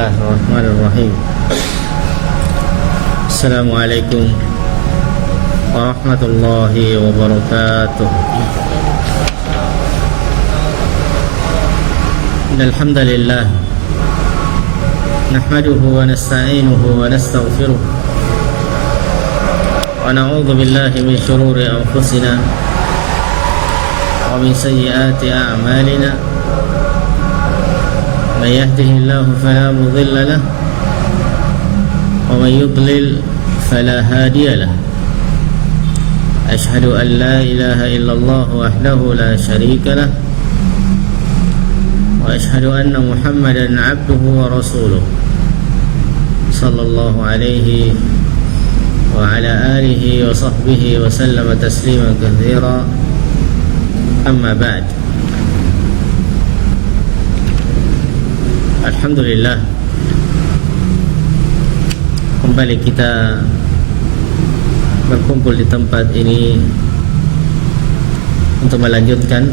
Bismillahirrahmanirrahim. Assalamualaikum warahmatullahi wabarakatuh. Alhamdulillah nahmaduhu wa nasta'inuhu wa nastaghfiruh wa na'udzu billahi min shururi anfusina wa min sayyiati a'malina. من يهده الله فلا مضل له ومن يضلل فلا هادي له. أشهد أن لا إله إلا الله وحده لا شريك له وأشهد أن محمدا عبده ورسوله صلى الله عليه وعلى آله وصحبه وسلم تسليما كثيرا. أما بعد. Alhamdulillah, kembali kita berkumpul di tempat ini untuk melanjutkan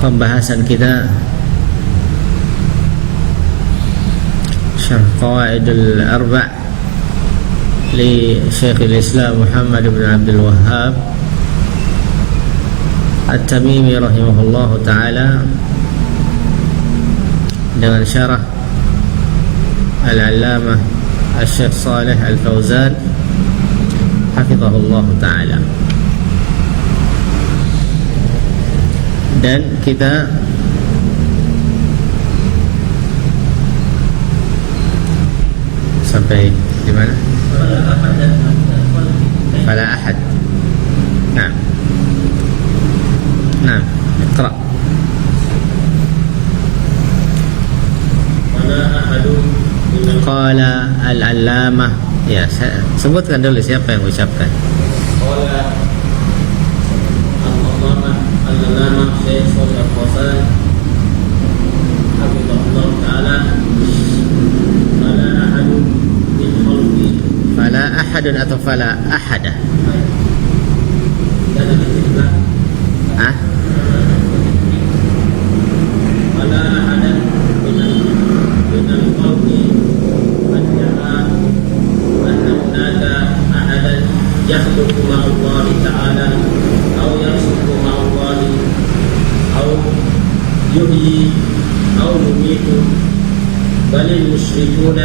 pembahasan kita Syarh Qawaidul Arba' li Syekhul Islam Muhammad bin Abdul Wahhab At-Tamimi rahimahullahu ta'ala, dengan syarah Al-Allamah Al-Syekh Shalih Al-Fauzan hafizahullah ta'ala. Dan kita sampai di mana? Fala ahad. Nah, iqra. Qala al-allamah. Ya, sebutkan dulu siapa yang ucapkan. Qala al-allamah Syekh Shalih Al-Fauzan hafizahullah ta'ala. Fala ahadun min khalqi. Fala ahadun atau fala ahada? Dan istilah fala ahadan min al-khalqi يخلق مع الله تعالى أو يرزق مع الله أو يحيي أو يميت، بل المشركون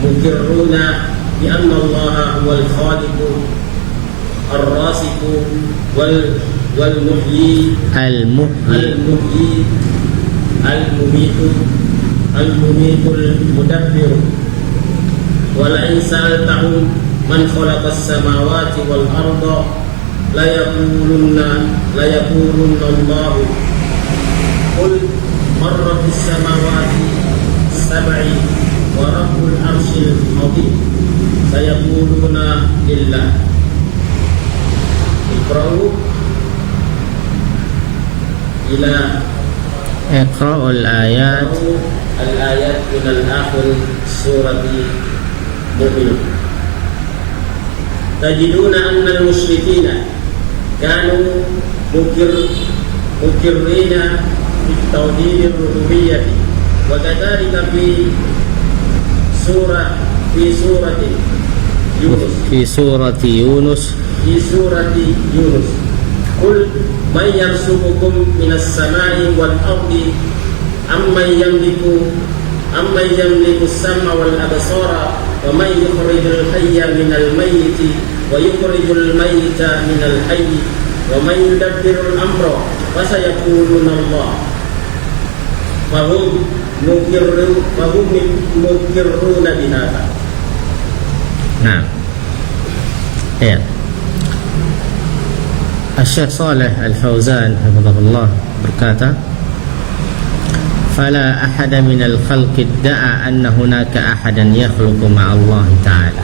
مقرون بأن الله هو الخالق الرازق والمحيي المميت المدبر. ولئن سألتهم من خلق السماوات والأرض ليقولن الله، قل من رب السماوات السبع ورب العرش العظيم سيقولون لله. اقرأوا إلى اقرأوا الآيات من الآخر سورة مؤمنون. تجدون أن المشركين كانوا مقرين بالتوحيد الربوبية، وكذلك في سورة يونس قل من يرزقكم من السماء والأرض أمن يملك السمع والأبصار ومن يخرج الحي من الميت ويخرج الميت من الحي ومن يدبر الأمر فسيقولون الله فهم مقرون بهذا. Nah, ya. Syekh Shalih Al-Fauzan hafizahullah berkata, فلا أحد من الخلق ادعى أن هناك أحدا يخلق مع الله تعالى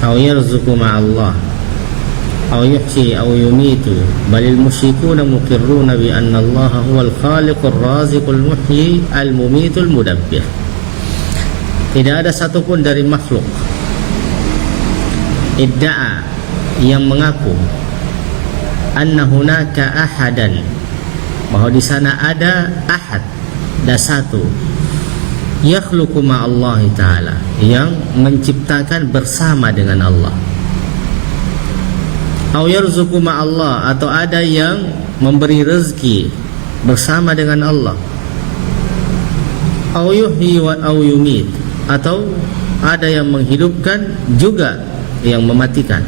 أو يرزق مع الله أو يحيي أو يميت، بل المشركون مقرون بأن الله هو الخالق الرازق المحيي المميت المدبر. Tidak ada satupun dari makhluk idda'a yang mengaku anna hunaka ahadan, bahwa di sana ada ahad dan satu, yakhluqu ma'allahi ta'ala, yang menciptakan bersama dengan Allah. Au yarzuqu ma'allah, atau ada yang memberi rezeki bersama dengan Allah. Au yuhyi wa au yumit, atau ada yang menghidupkan juga yang mematikan.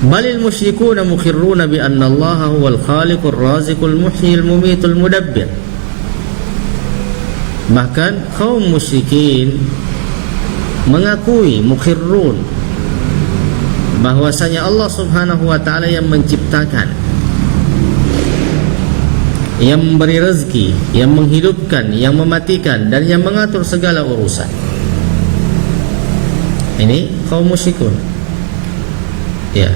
Balil musyrikuna mukhirruna bi anna Allah huwal khaliqur raziqul muhyil mumitul mudabbir. Bahkan kaum musyrikin mengakui, mukhirrun, bahwasanya Allah Subhanahu wa taala yang menciptakan, yang memberi rezeki, yang menghidupkan, yang mematikan, dan yang mengatur segala urusan. Ini kaum musyrikun. Ya.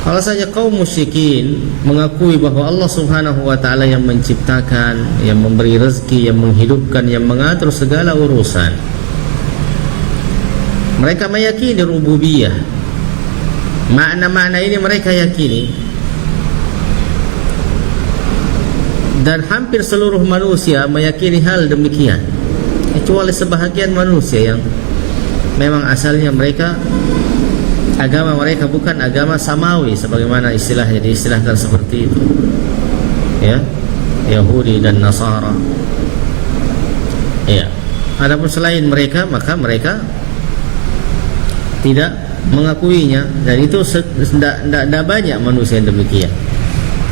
Kalau saja kaum musyrikin mengakui bahwa Allah Subhanahu wa taala yang menciptakan, yang memberi rezeki, yang menghidupkan, yang mengatur segala urusan, mereka meyakini rububiyah. Makna-makna ini mereka yakini, dan hampir seluruh manusia meyakini hal demikian, kecuali sebahagian manusia yang memang asalnya mereka, agama mereka bukan agama samawi sebagaimana istilahnya diistilahkan seperti itu, ya, Yahudi dan Nasara. Ya, adapun selain mereka, maka mereka tidak mengakuinya, dan itu tidak banyak manusia yang demikian.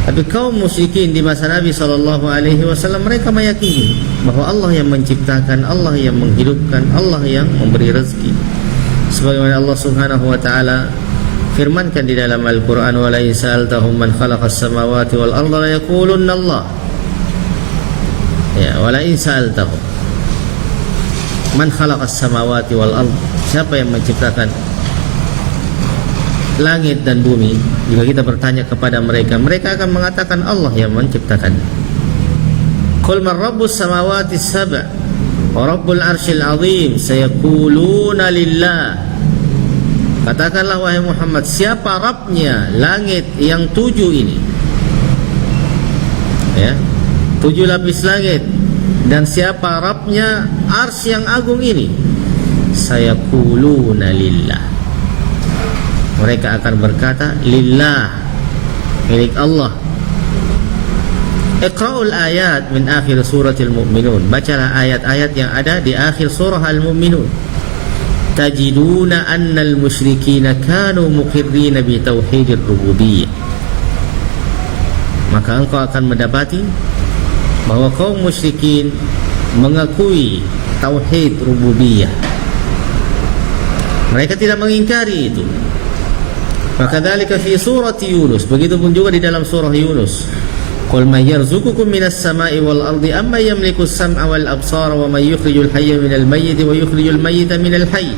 Tapi kaum musyrikin di masa Nabi SAW, mereka meyakini bahwa Allah yang menciptakan, Allah yang menghidupkan, Allah yang memberi rezeki. Sebagaimana Allah Subhanahu wa taala firmankan di dalam Al-Qur'an, wa la sa'altahum man khalaqas samawati wal arda la yaqulunna Allah. Ya, wa la sa'altahum man khalaqas samawati wal arda, siapa yang menciptakan langit dan bumi? Jika kita bertanya kepada mereka, mereka akan mengatakan Allah yang menciptakan. Qul man rabbus samawati sab'a wa rabbul arsyil azim, sayaquluna lillah. Katakanlah wahai Muhammad, siapa Rabbnya langit yang 7 ini, ya, 7 lapis langit, dan siapa Rabbnya arsy yang agung ini? Sayaquluna lillah. Mereka akan berkata lillah, milik Allah. Iqra'ul ayat min akhir suratil mu'minun, bacalah ayat-ayat yang ada di akhir surah Al-Mu'minun. Tajiduna annal musyrikina kanu muqirrina bi tauhidir rububiyyah. Maka engkau akan mendapati bahwa kaum musyrikin mengakui tauhid rububiyah. Mereka tidak mengingkari itu. Maka dzalika fi surati Yunus, begitupun juga di dalam surah Yunus. Qul may yarzuqukum minas sama'i wal ardi amma yamliku as-sam'a wal absara wa may yukhrijul hayya minal mayyiti wa yukhrijul mayyita minal hayy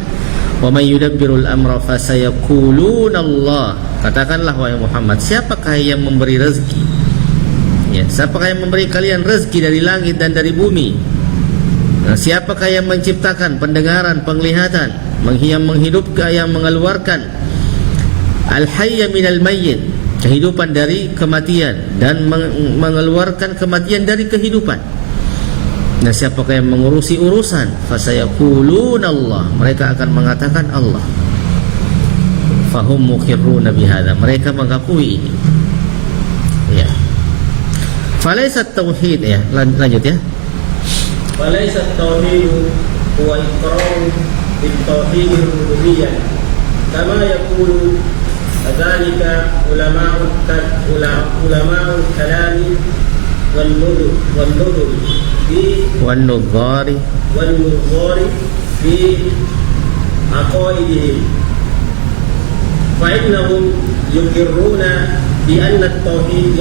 wa may yudabbirul amra fasayaquluna Allah. Katakanlah wahai Muhammad, siapakah yang memberi rezeki? Ya, siapakah yang memberi kalian rezeki dari langit dan dari bumi? Nah, siapakah yang menciptakan pendengaran, penglihatan, yang menghidupkan, yang mengeluarkan al-hayya minal mayyit, kehidupan dari kematian, dan mengeluarkan kematian dari kehidupan. Nah, siapakah yang mengurusi urusan? Fasayaquluna Allah, mereka akan mengatakan Allah. Fahum muqirruna bihadza, mereka mengakui ini. Ya. Falaisa tauhid, ya, lanjut ya. Falaisa tauhid huwa iqrar bil tauhid rububiyyah kama yaqulu kadzalika ulama'ul kalami wan nudhari fi aqaidihim fa innahum yuqirruna bi anna at-tauhid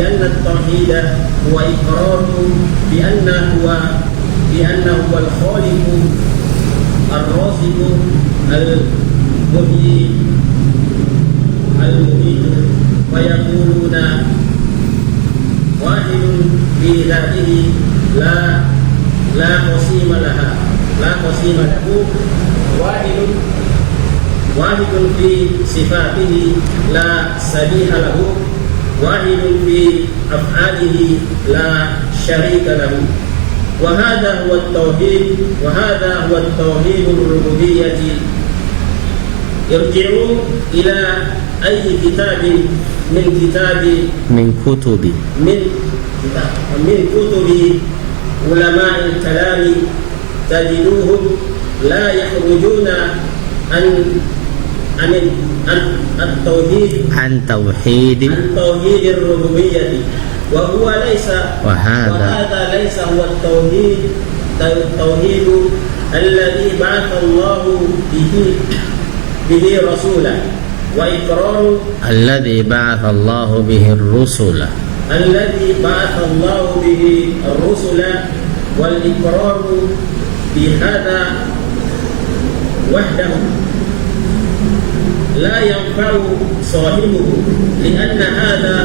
huwa iqraru bi annahu al-khaliq ar-raziq al-muhyi al-mumit wa yaquluna wahidun bi dhatihi la qasima lahu wahidun fi sifatihi la sabiha lahu wahidun fi af'alihi la شريك له. وهذا هو التوحيد الربوبية. ارجعوا إلى أي كتاب من كتب علماء الكلام تجدوهم لا يخرجون عن توحيد الربوبية، وهذا ليس هو التوحيد الذي بعث الله به رسولا، وإقرار الذي بعث الله به الرسل والإقرار بهذا وحده لا ينفع صاحبه، لأن هذا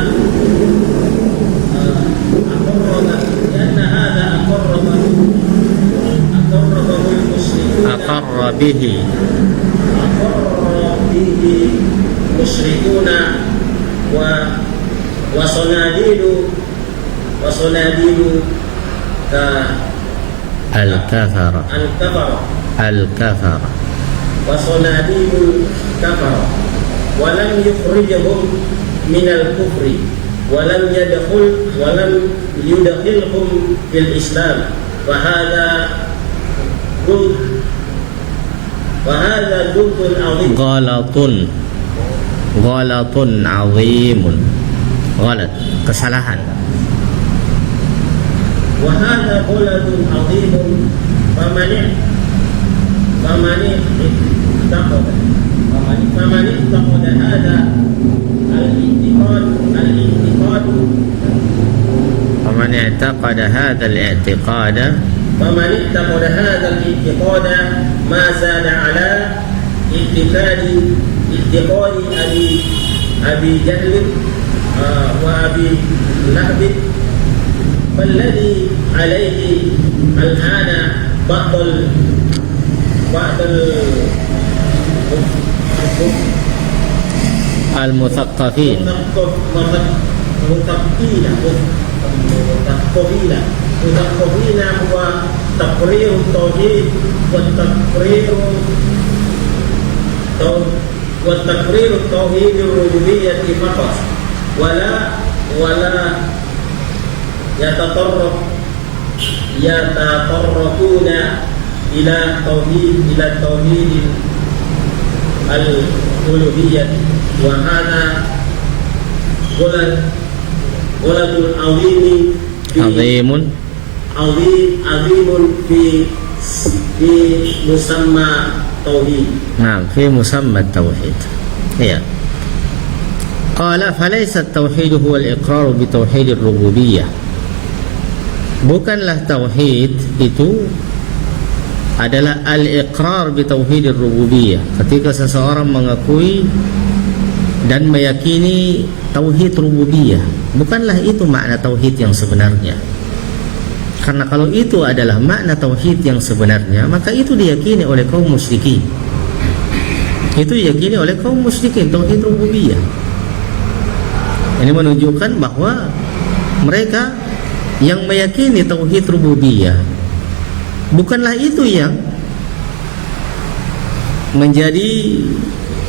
أقر به مشركون وصناديد الكفرة وصناديد الكفرة، ولم يخرجهم من الكفر ولم يدخلهم في الإسلام. وهذا جزء عظيم. غلط عظيم. غلط kesalahan. وهذا غلط عظيم. فمن اعتقد هذا الاعتقاد ما زاد على اعتقاد أبي جهل وأبي لهب، فالذي عليه الآن بعض المثقفين هو تقرير التوحيد والتقرير التوحيد الربوبية فقط، ولا يتطرقون إلى التوحيد الألوهية. وهذا غلط عظيم في مسمى التوحيد. نعم، في مسمى التوحيد. هي قال فليس التوحيد هو الإقرار بتوحيد الربوبية. Bukanlah tauhid itu adalah al-iqrar bi tauhidir rububiyah, ketika seseorang mengakui dan meyakini tauhid rububiyah. Bukanlah itu makna tauhid yang sebenarnya. Karena kalau itu adalah makna tauhid yang sebenarnya, maka itu diyakini oleh kaum musyrikin. Itu diyakini oleh kaum musyrikin, tauhid rububiyah. Ini menunjukkan bahwa mereka yang meyakini tauhid rububiyah, bukanlah itu yang menjadi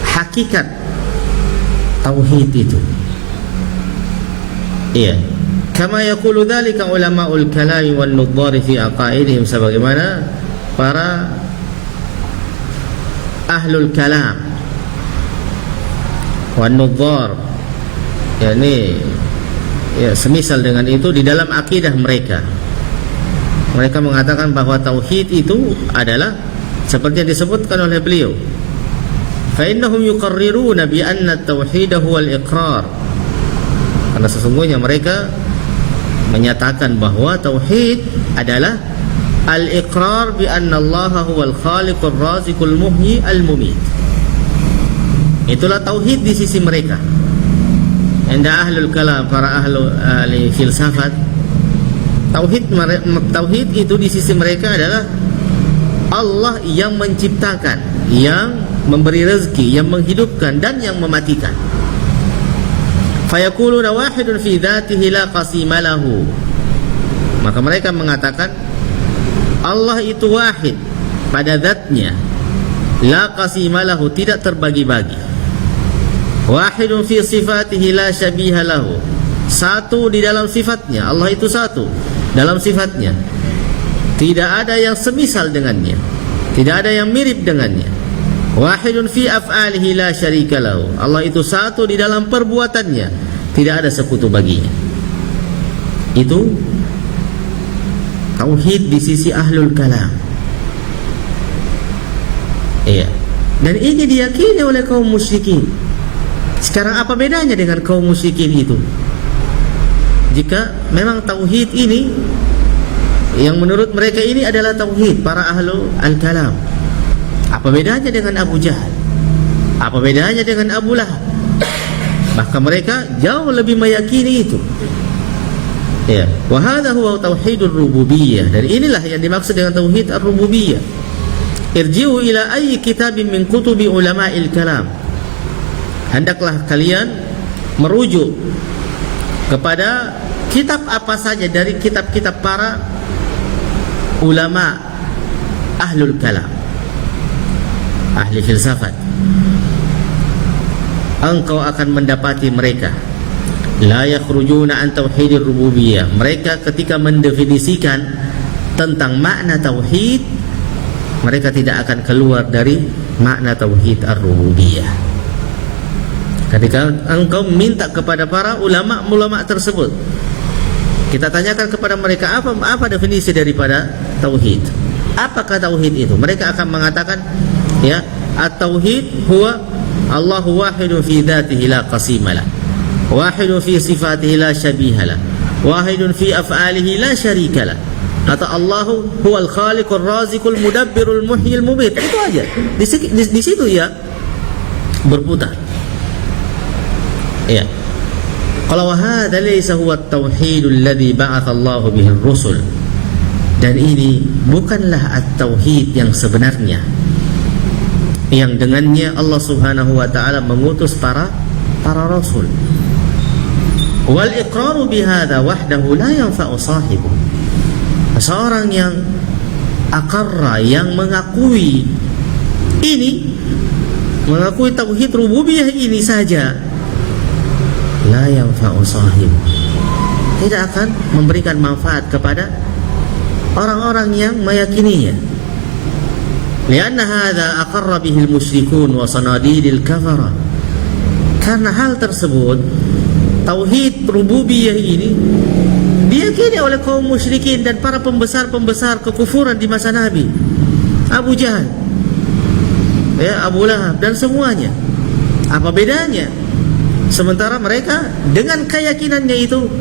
hakikat tauhid itu. Iya. Kama yaqulu dzalika ulama'ul kalami wan nudhari fi aqaidihim, sebagaimana para ahlul kalam wan nudhar, yakni semisal dengan itu di dalam akidah mereka. Mereka mengatakan bahwa tauhid itu adalah seperti yang disebutkan oleh beliau, fa innahum yuqarriruna bi anna at-tauhid huwa al-iqrar. Karena sesungguhnya mereka menyatakan bahwa tauhid adalah al-iqrar bi anna Allah huwal khaliqur raziqul muhyi al-mumit. Itulah tauhid di sisi mereka. Anda ahlul kalam, para ahli filsafat, tauhid itu di sisi mereka adalah Allah yang menciptakan, yang memberi rezeki, yang menghidupkan dan yang mematikan. Fayaquluna wahidun fi dzatihi la qasima lahu. Maka mereka mengatakan Allah itu wahid pada zatnya, la qasimalahu, tidak terbagi-bagi. Wahidun fi sifatihi la syabiha lahu, satu di dalam sifatnya. Allah itu satu dalam sifatnya, tidak ada yang semisal dengannya, tidak ada yang mirip dengannya. Wahidun fi af'alihi la syarika lahu, Allah itu satu di dalam perbuatannya, tidak ada sekutu baginya. Itu tauhid di sisi ahlul kalam. Iya. Dan ini diyakini oleh kaum musyrikin. Sekarang apa bedanya dengan kaum musyrikin itu? Jika memang tauhid ini yang menurut mereka ini adalah tauhid para ahlul al-kalam, apa bedanya dengan Abu Jahal? Apa bedanya dengan Abu Lahab? Bahkan mereka jauh lebih meyakini itu. Ya, wa hadha huwa tauhidur rububiyah, dan inilah yang dimaksud dengan tauhid ar-rububiyah. Irji'u ila ayyi kitabin min kutubi ulama'il kalam, hendaklah kalian merujuk kepada kitab apa saja dari kitab-kitab para ulama ahlul kalam, ahli filsafat. Engkau akan mendapati mereka la yakhrujuna an tauhidir rububiyah, mereka ketika mendefinisikan tentang makna tauhid, mereka tidak akan keluar dari makna tauhid ar-rububiyah. Ketika engkau minta kepada para ulama tersebut, kita tanyakan kepada mereka apa definisi daripada tauhid, apakah tauhid itu, mereka akan mengatakan, ya, at-tauhid huwa Allahu wahidun fi dzatihi la qasimalah, wahidun fi sifatihi la syabihalah, wahidun fi af'alihi la syarikalah, atau Allahu huwal khaliqur raziqul mudabbirul muhyil mumit. Itu aja. Di situ ya berputar. Ya. Qala wa hadza laysa huwa at-tauhidul ladzi ba'atha Allahu bihi ar-rusul. Dan ini bukanlah at-tauhid yang sebenarnya, yang dengannya Allah Subhanahu wa taala mengutus para rasul. Wal iqraru bihadza wahdahu la yanfa'u sahibu. Seorang yang aqarra, yang mengakui ini, mengakui tauhid rububiyah ini saja, la yanfa'u sahibu, tidak akan memberikan manfaat kepada orang-orang yang meyakininya. Lianna hadza aqarra bihi al-musyrikun wa sanadidil kafara. Karena hal tersebut, tauhid rububiyah ini diyakini oleh kaum musyrikin dan para pembesar-pembesar kekufuran di masa Nabi, Abu Jahal, ya, Abu Lahab dan semuanya. Apa bedanya? Sementara mereka dengan keyakinannya itu,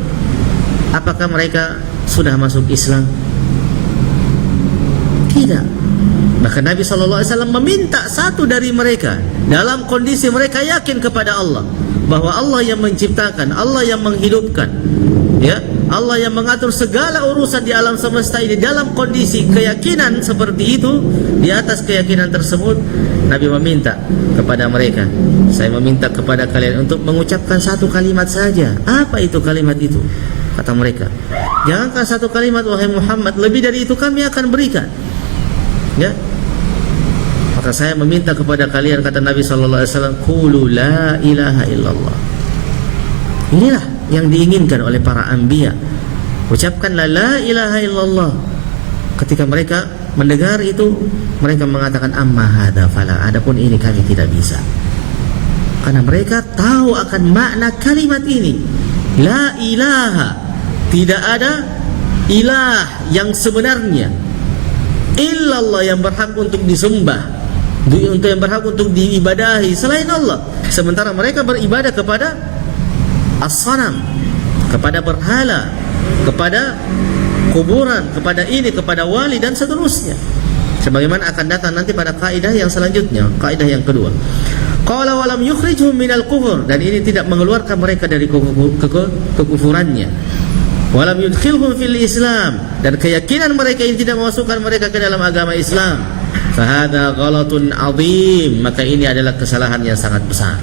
apakah mereka sudah masuk Islam? Tidak. Bahkan Nabi SAW meminta satu dari mereka dalam kondisi mereka yakin kepada Allah, bahwa Allah yang menciptakan, Allah yang menghidupkan, ya, Allah yang mengatur segala urusan di alam semesta ini. Dalam kondisi keyakinan seperti itu, di atas keyakinan tersebut, Nabi meminta kepada mereka, saya meminta kepada kalian untuk mengucapkan satu kalimat saja. Apa itu kalimat itu? Kata mereka, jangankan satu kalimat wahai Muhammad, lebih dari itu kami akan berikan. Ya, maka saya meminta kepada kalian, kata Nabi SAW, qulu la ilaha illallah. Inilah yang diinginkan oleh para anbiya. Ucapkanlah la ilaha illallah. Ketika mereka mendengar itu, mereka mengatakan amma hadza fala, adapun ini kami tidak bisa. Karena mereka tahu akan makna kalimat ini, la ilaha, tidak ada ilah yang sebenarnya illallah, yang berhak untuk disembah, untuk yang berhak untuk diibadahi selain Allah. Sementara mereka beribadah kepada as-sanam, kepada berhala, kepada kuburan, kepada ini, kepada wali dan seterusnya. Sebagaimana akan datang nanti pada kaidah yang selanjutnya, kaidah yang kedua. Qala wa lam yukhrijhum minal kufur, dan ini tidak mengeluarkan mereka dari kekufurannya. Wa lam yudkhilhum fil Islam, dan keyakinan mereka ini tidak memasukkan mereka ke dalam agama Islam. Fa hadza ghalatun 'adzim, maka ini adalah kesalahan yang sangat besar.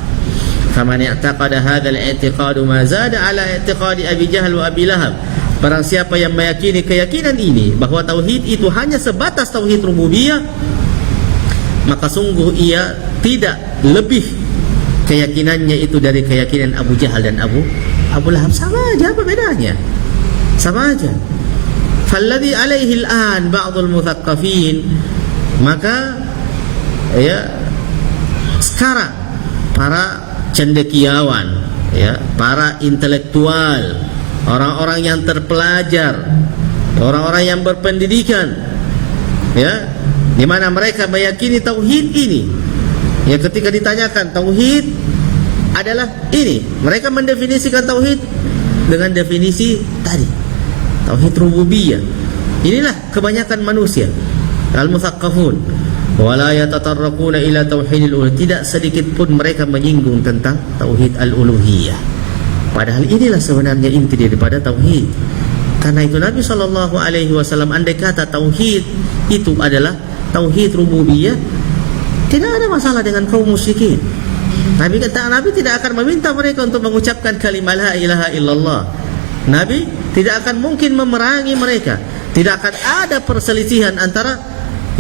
Faman i'taqada hadzal i'tiqadu ma zada ala i'tiqadi Abi Jahal wa Abi Lahab Barang siapa yang meyakini keyakinan ini, bahwa tauhid itu hanya sebatas tauhid rububiyah, maka sungguh ia tidak lebih keyakinannya itu dari keyakinan Abu Jahal dan Abu Lahab. Sama aja, apa bedanya? Sama aja. Falladhi alaihi al-an ba'dul muthaqqafin, maka ya sekarang para cendekiawan, ya, para intelektual, orang-orang yang terpelajar, orang-orang yang berpendidikan, ya, di mana mereka meyakini tauhid ini. Ya, ketika ditanyakan tauhid adalah ini, mereka mendefinisikan tauhid dengan definisi tadi, tauhid rububiyah. Inilah kebanyakan manusia al-mutsaqqafun, wala yatatarraquna ila tauhidil uluhiyah. Tidak sedikit pun mereka menyinggung tentang tauhid al-uluhiyah. Padahal inilah sebenarnya inti daripada tauhid. Karena itu Nabi SAW andai kata tauhid itu adalah tauhid rububiyah, tidak ada masalah dengan kaum musyrikin. Nabi tidak akan meminta mereka untuk mengucapkan kalimat la ilaha illallah. Nabi tidak akan mungkin memerangi mereka. Tidak akan ada perselisihan antara,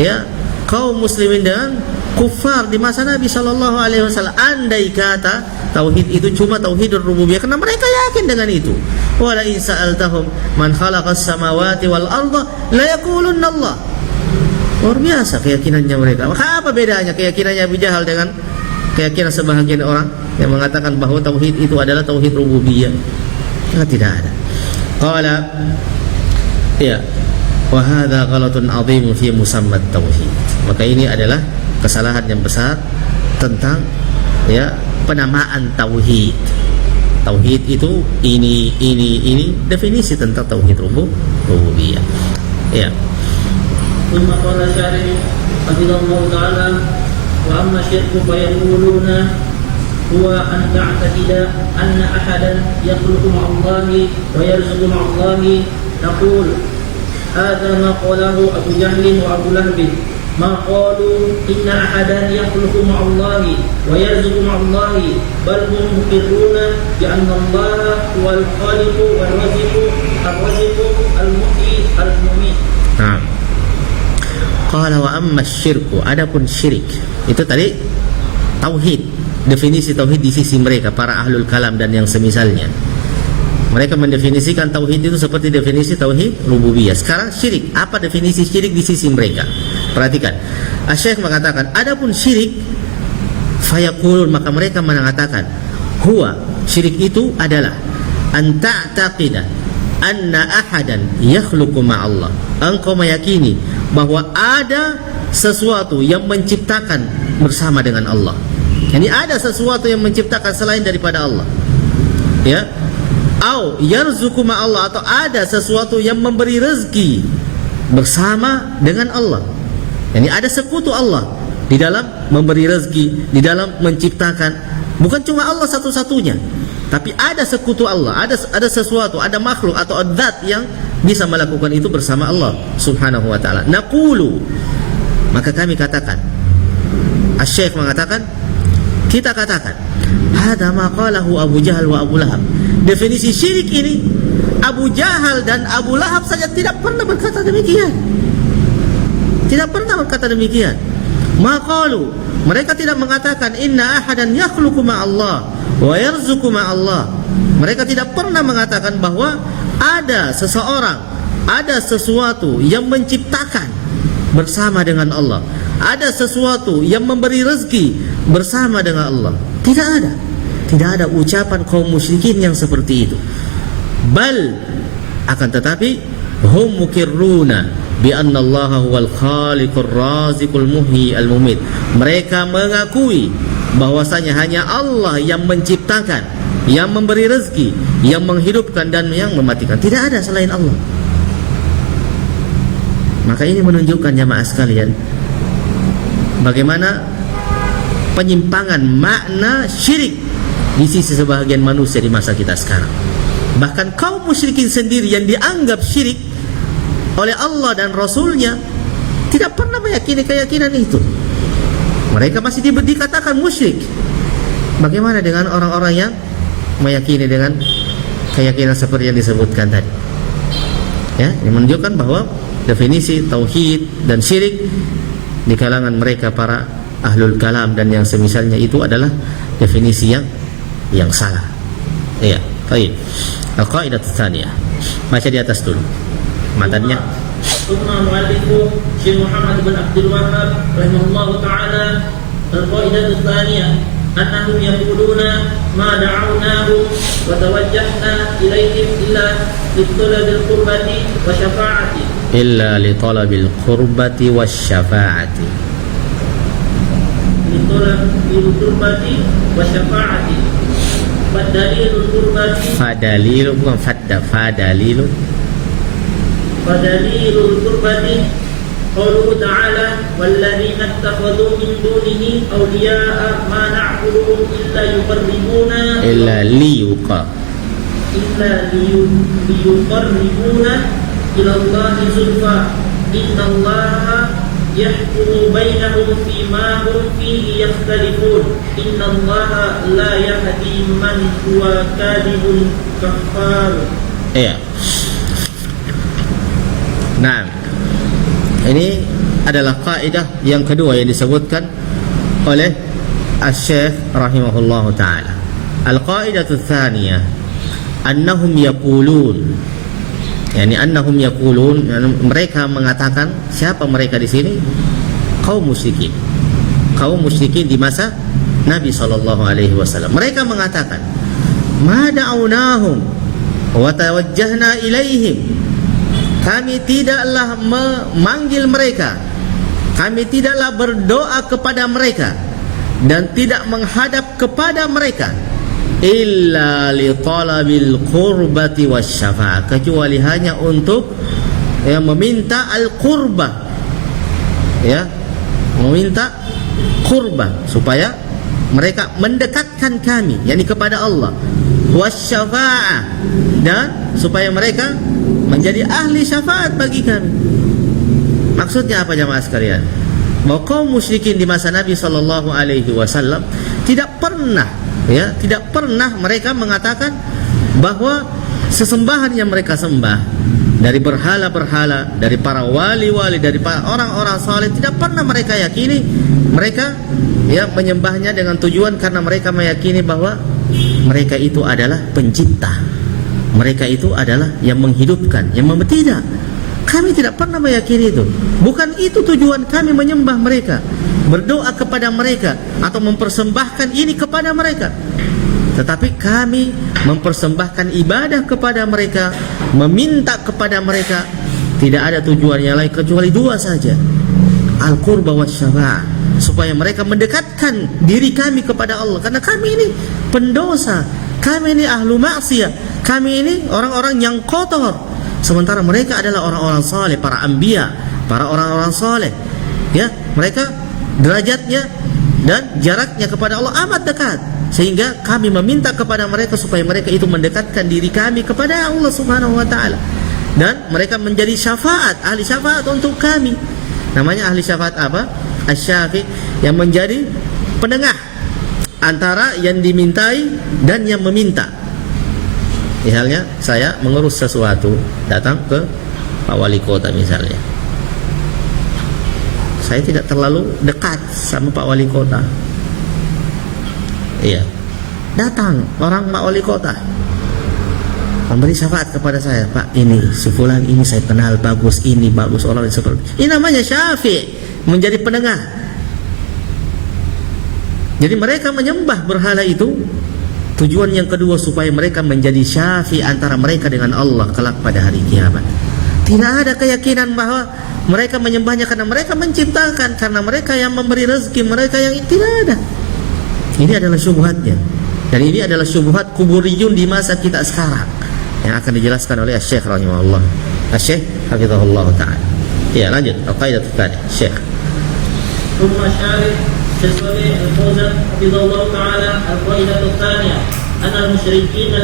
ya, kaum muslimin dengan kufar di masa Nabi SAW. Andai kata tauhid itu cuma tauhid rububiyah, karena mereka yakin dengan itu. Wala in sa'altahum man khalaqas samawati wal arda la yaqulunna Allah. Luar biasa keyakinannya mereka. Maka apa bedanya keyakinannya Abu Jahal dengan keyakinan sebahagian orang yang mengatakan bahwa tauhid itu adalah tauhid rububiyah? Tidak ada. Qala, ya, wa hadza ghalatun 'azim fi musammat tauhid. Maka ini adalah kesalahan yang besar tentang, ya, penamaan tauhid. Tauhid itu ini definisi tentang tauhid rububiyah. Ya. ثم قال الشارع حفظه الله تعالى: وأما الشرك فيقولون هو أن تعتقد أن أحدا يخلق مع الله ويرزق مع الله. نقول هذا ما قاله أبو جهل وأبو لهب، ما قالوا إن أحدا يخلق مع الله ويرزق مع الله، بل هم مقرون بأن الله هو الخالق والرازق المحيي المميت. Nah, qala wa amma syirku, adapun syirik itu tadi tauhid, definisi tauhid di sisi mereka para ahlul kalam dan yang semisalnya. Mereka mendefinisikan tauhid itu seperti definisi tauhid rububiyah. Sekarang syirik, apa definisi syirik di sisi mereka? Perhatikan, Asy-Syaikh mengatakan adapun syirik fayaqulun, maka mereka mengatakan huwa, syirik itu adalah an ta'taqida anna ahadan yakhluqu ma'allah, engkau meyakini bahwa ada sesuatu yang menciptakan bersama dengan Allah. Jadi ada sesuatu yang menciptakan selain daripada Allah, ya, au yarzuqu ma'allah, atau ada sesuatu yang memberi rezeki bersama dengan Allah. Jadi ada sekutu Allah di dalam memberi rezeki, di dalam menciptakan. Bukan cuma Allah satu-satunya, tapi ada sekutu Allah, ada sesuatu, ada makhluk atau zat yang bisa melakukan itu bersama Allah Subhanahu wa taala. Naqulu, maka kami katakan, Asy-Syaikh mengatakan, kita katakan, hada ma qalahu Abu Jahal wa Abu Lahab. Definisi syirik ini Abu Jahal dan Abu Lahab saja tidak pernah berkata demikian. Tidak pernah berkata demikian. Ma qalu, mereka tidak mengatakan inna ahadan yakhluqu ma'allah wa yarzuqu ma'allah. Mereka tidak pernah mengatakan bahwa ada seseorang, ada sesuatu yang menciptakan bersama dengan Allah, ada sesuatu yang memberi rezeki bersama dengan Allah. Tidak ada. Tidak ada ucapan kaum musyrikin yang seperti itu. Bal, akan tetapi, hum mukirruna bi anna Allah huwal khaliqur raziqul muhyi al mumit. Mereka mengakui bahwasanya hanya Allah yang menciptakan, yang memberi rezeki, yang menghidupkan dan yang mematikan. Tidak ada selain Allah. Maka ini menunjukkan jamaah sekalian bagaimana penyimpangan makna syirik di sisi sebahagian manusia di masa kita sekarang. Bahkan kaum musyrikin sendiri yang dianggap syirik oleh Allah dan Rasulnya tidak pernah meyakini keyakinan itu. Mereka masih dikatakan musyrik. Bagaimana dengan orang-orang yang meyakini dengan keyakinan seperti yang disebutkan tadi? Ya, ini menunjukkan bahwa definisi tauhid dan syirik di kalangan mereka para ahlul kalam dan yang semisalnya itu adalah definisi yang salah. Iya, baik. Al-qaidah tsaniyah. Baca di atas dulu matanya. Thumma mu'allifu Syekh Muhammad bin Abdul Wahhab rahimahullahu taala al-qaidah tsaniyah annahum yaquluna ma da'awnahum wa tawajjahna ilaihim illa litalabil qurbati wa syafa'ati illa litalabil qurbati wasyafa'ati litalabil qurbati wa syafa'ati fadalilul qurbati fadalilu bukan fadalilu qurbati qawluhu ta'ala walladzina ittakhadhu min dunihi awliya'a ma na'buduhum illa liyuqarribuna ila Allahi zulfa innallaha yahkumu bainahum fima hum fihi yakhtalifun innallaha la yahdi man huwa kadhibun kaffar. Iya. Nah, ini adalah kaidah yang kedua yang disebutkan oleh Asy-Syaikh rahimahullahu taala. Al-qaidatu tsaniyah annahum yaqulun, yakni annahum yaqulun, mereka mengatakan, siapa mereka di sini? Kaum musyrikin. Kaum musyrikin di masa Nabi sallallahu alaihi wasallam. Mereka mengatakan, "Ma da'awnahum wa tawajjahna ilaihim." Kami tidaklah memanggil mereka, kami tidaklah berdoa kepada mereka dan tidak menghadap kepada mereka illa li talabil qurbati wasyafa'ah, kecuali hanya untuk meminta al-qurbah, ya, meminta qurbah supaya mereka mendekatkan kami, yakni kepada Allah, wasyafa'ah, dan supaya mereka menjadi ahli syafaat bagi kami. Maksudnya apa jamaah sekalian? Bahwa kaum musyrikin di masa Nabi sallallahu alaihi wasallam tidak pernah mereka mengatakan bahwa sesembahan yang mereka sembah dari berhala-berhala, dari para wali-wali, dari para orang-orang saleh, tidak pernah mereka yakini mereka menyembahnya dengan tujuan karena mereka meyakini bahwa mereka itu adalah pencipta. Mereka itu adalah yang menghidupkan, yang tidak. Kami tidak pernah meyakini itu. Bukan itu tujuan kami menyembah mereka, berdoa kepada mereka, atau mempersembahkan ini kepada mereka. Tetapi kami mempersembahkan ibadah kepada mereka, meminta kepada mereka. Tidak ada tujuan yang lain kecuali dua saja, al-qurba wa syafa'ah, supaya mereka mendekatkan diri kami kepada Allah. Karena kami ini pendosa, kami ini ahlu maksiyah, kami ini orang-orang yang kotor. Sementara mereka adalah orang-orang saleh, para anbiya, para orang-orang saleh. Ya, mereka derajatnya dan jaraknya kepada Allah amat dekat, sehingga kami meminta kepada mereka supaya mereka itu mendekatkan diri kami kepada Allah Subhanahu wa taala, dan mereka menjadi syafaat, ahli syafaat untuk kami. Namanya ahli syafaat apa? Asy-syafi', yang menjadi penengah antara yang dimintai dan yang meminta. Misalnya saya mengurus sesuatu, datang ke Pak Wali Kota misalnya, saya tidak terlalu dekat sama Pak Wali Kota. Iya, datang orang Pak Wali Kota memberi syafaat kepada saya, Pak, ini si fulan ini saya kenal bagus, ini bagus, orang seperti ini. Ini namanya syafi', menjadi penengah. Jadi mereka menyembah berhala itu, tujuan yang kedua supaya mereka menjadi syafi' antara mereka dengan Allah kelak pada hari kiamat. Tidak ada keyakinan bahwa mereka menyembahnya karena mereka menciptakan, karena mereka yang memberi rezeki, mereka yang tidak ada. Ini adalah syubhatnya. Dan ini adalah syubhat kuburiyun di masa kita sekarang, yang akan dijelaskan oleh Syekh rahimahullah, Syekh hafizahullah ta'ala. Ya, lanjut. Al-qaidah tadi, Syekh. Sesuai al-Fauzan hafizahullah ta'ala, al-qaidah tsaniyah anna al-musyrikin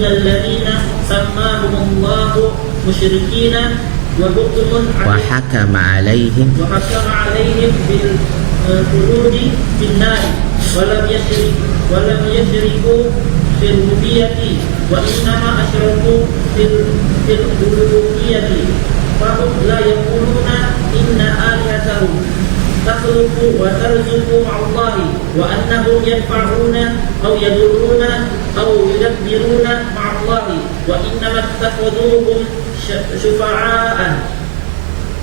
alladhina sammahum Allah musyrikina wa hukmun wa hakama alaihim bil khuludi fin nar wa lam ولم يشركوا في الربوبية وإنما أشركوا في الألوهية فهم لا يقولون إن آلهتهم تخلق وترزق مع الله وأنهم ينفعون أو يضرون أو يدبرون مع الله وإنما اتخذوهم شفعاء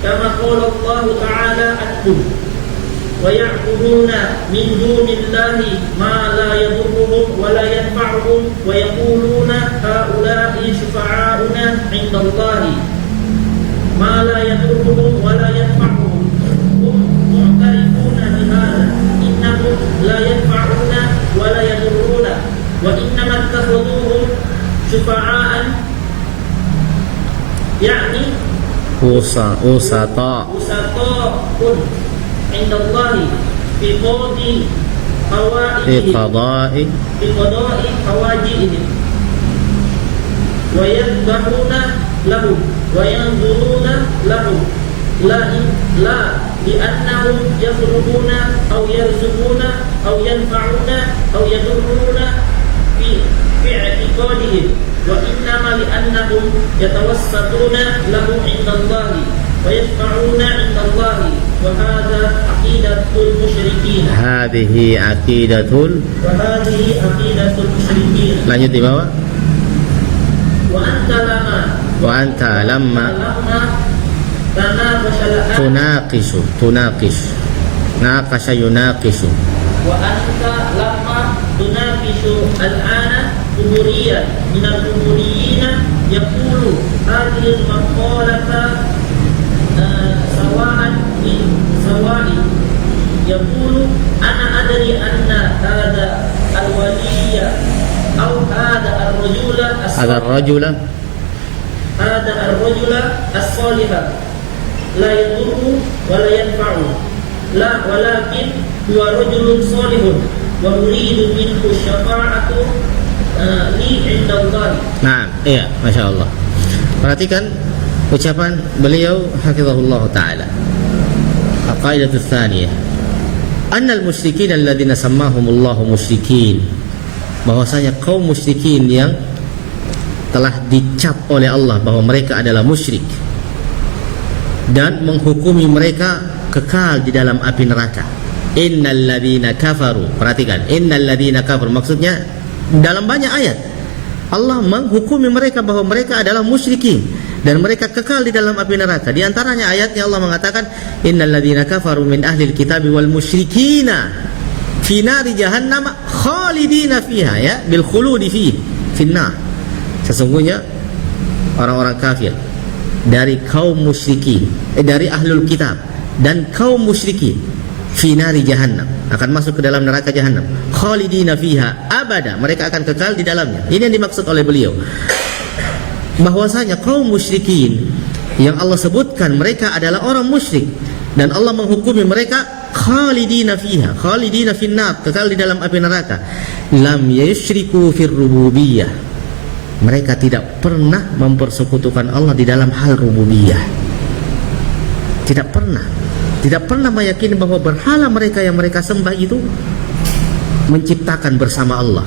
كما قال الله تعالى عنهم ويعبدون من دون الله ما لا يضرهم ولا ينفعهم ويقولون هؤلاء شفعاؤنا عند الله ما لا يضرهم ولا ينفعهم هم معترفون بهذا إنهم لا ينفعون ولا يضرون وإنما اتخذوهم شفعاء يعني وسطاء عند الله في قضاء حوائجهم ويذبحون لهم وينظرون لهم لا لأنهم يخلقون أو يرزقون أو ينفعون أو يضرون في اعتقادهم وإنما لأنهم يتوسطون لهم عند الله ويشفعون عند الله وهذا عقيدة المشركين. هذه عقيدة المشركين. Lanjut di bawah. وأنت لما تناقش ناقش يناقش وأنت لما تناقش الآن قبوريا من القبوريين يقول هذه المقالة سواء يقول أنا أدري أن هذا الولي أو هذا الرجل الصالح لا يضر ولا ينفع لا ولكن هو رجل صالح وأريد منه الشفاعة لي عند الله. Nah, iya, masya Allah. Perhatikan ucapan beliau hafizahullah taala. Aqaidatul tsaniyah. Annal musyrikin alladziina sammahumullahu musyrikin. Bahwasanya kaum musyrikin yang telah dicap oleh Allah bahwa mereka adalah musyrik dan menghukumi mereka kekal di dalam api neraka. Innal ladzina kafaru. Perhatikan, innal ladzina kafaru maksudnya dalam banyak ayat Allah menghukumi mereka bahwa mereka adalah musyrikin dan mereka kekal di dalam api neraka. Di antaranya ayatnya Allah mengatakan innal ladzina kafaru min ahlil kitabi wal musyrikina fi nari jahannam khalidina fiha, ya, bil khuludi fi finnar. Sesungguhnya orang-orang kafir dari kaum musyrikin, dari ahlul kitab dan kaum musyrikin fi nari jahannam, akan masuk ke dalam neraka jahannam, khalidina fiha abada, mereka akan kekal di dalamnya. Ini yang dimaksud oleh beliau, bahwasanya kaum musyrikin yang Allah sebutkan mereka adalah orang musyrik dan Allah menghukumi mereka khalidina fiha, khalidina finnar, kekal di dalam api neraka. Lam yusyriku fir rububiyah, mereka tidak pernah mempersekutukan Allah di dalam hal rububiyah. Tidak pernah meyakini bahwa berhala mereka yang mereka sembah itu menciptakan bersama Allah,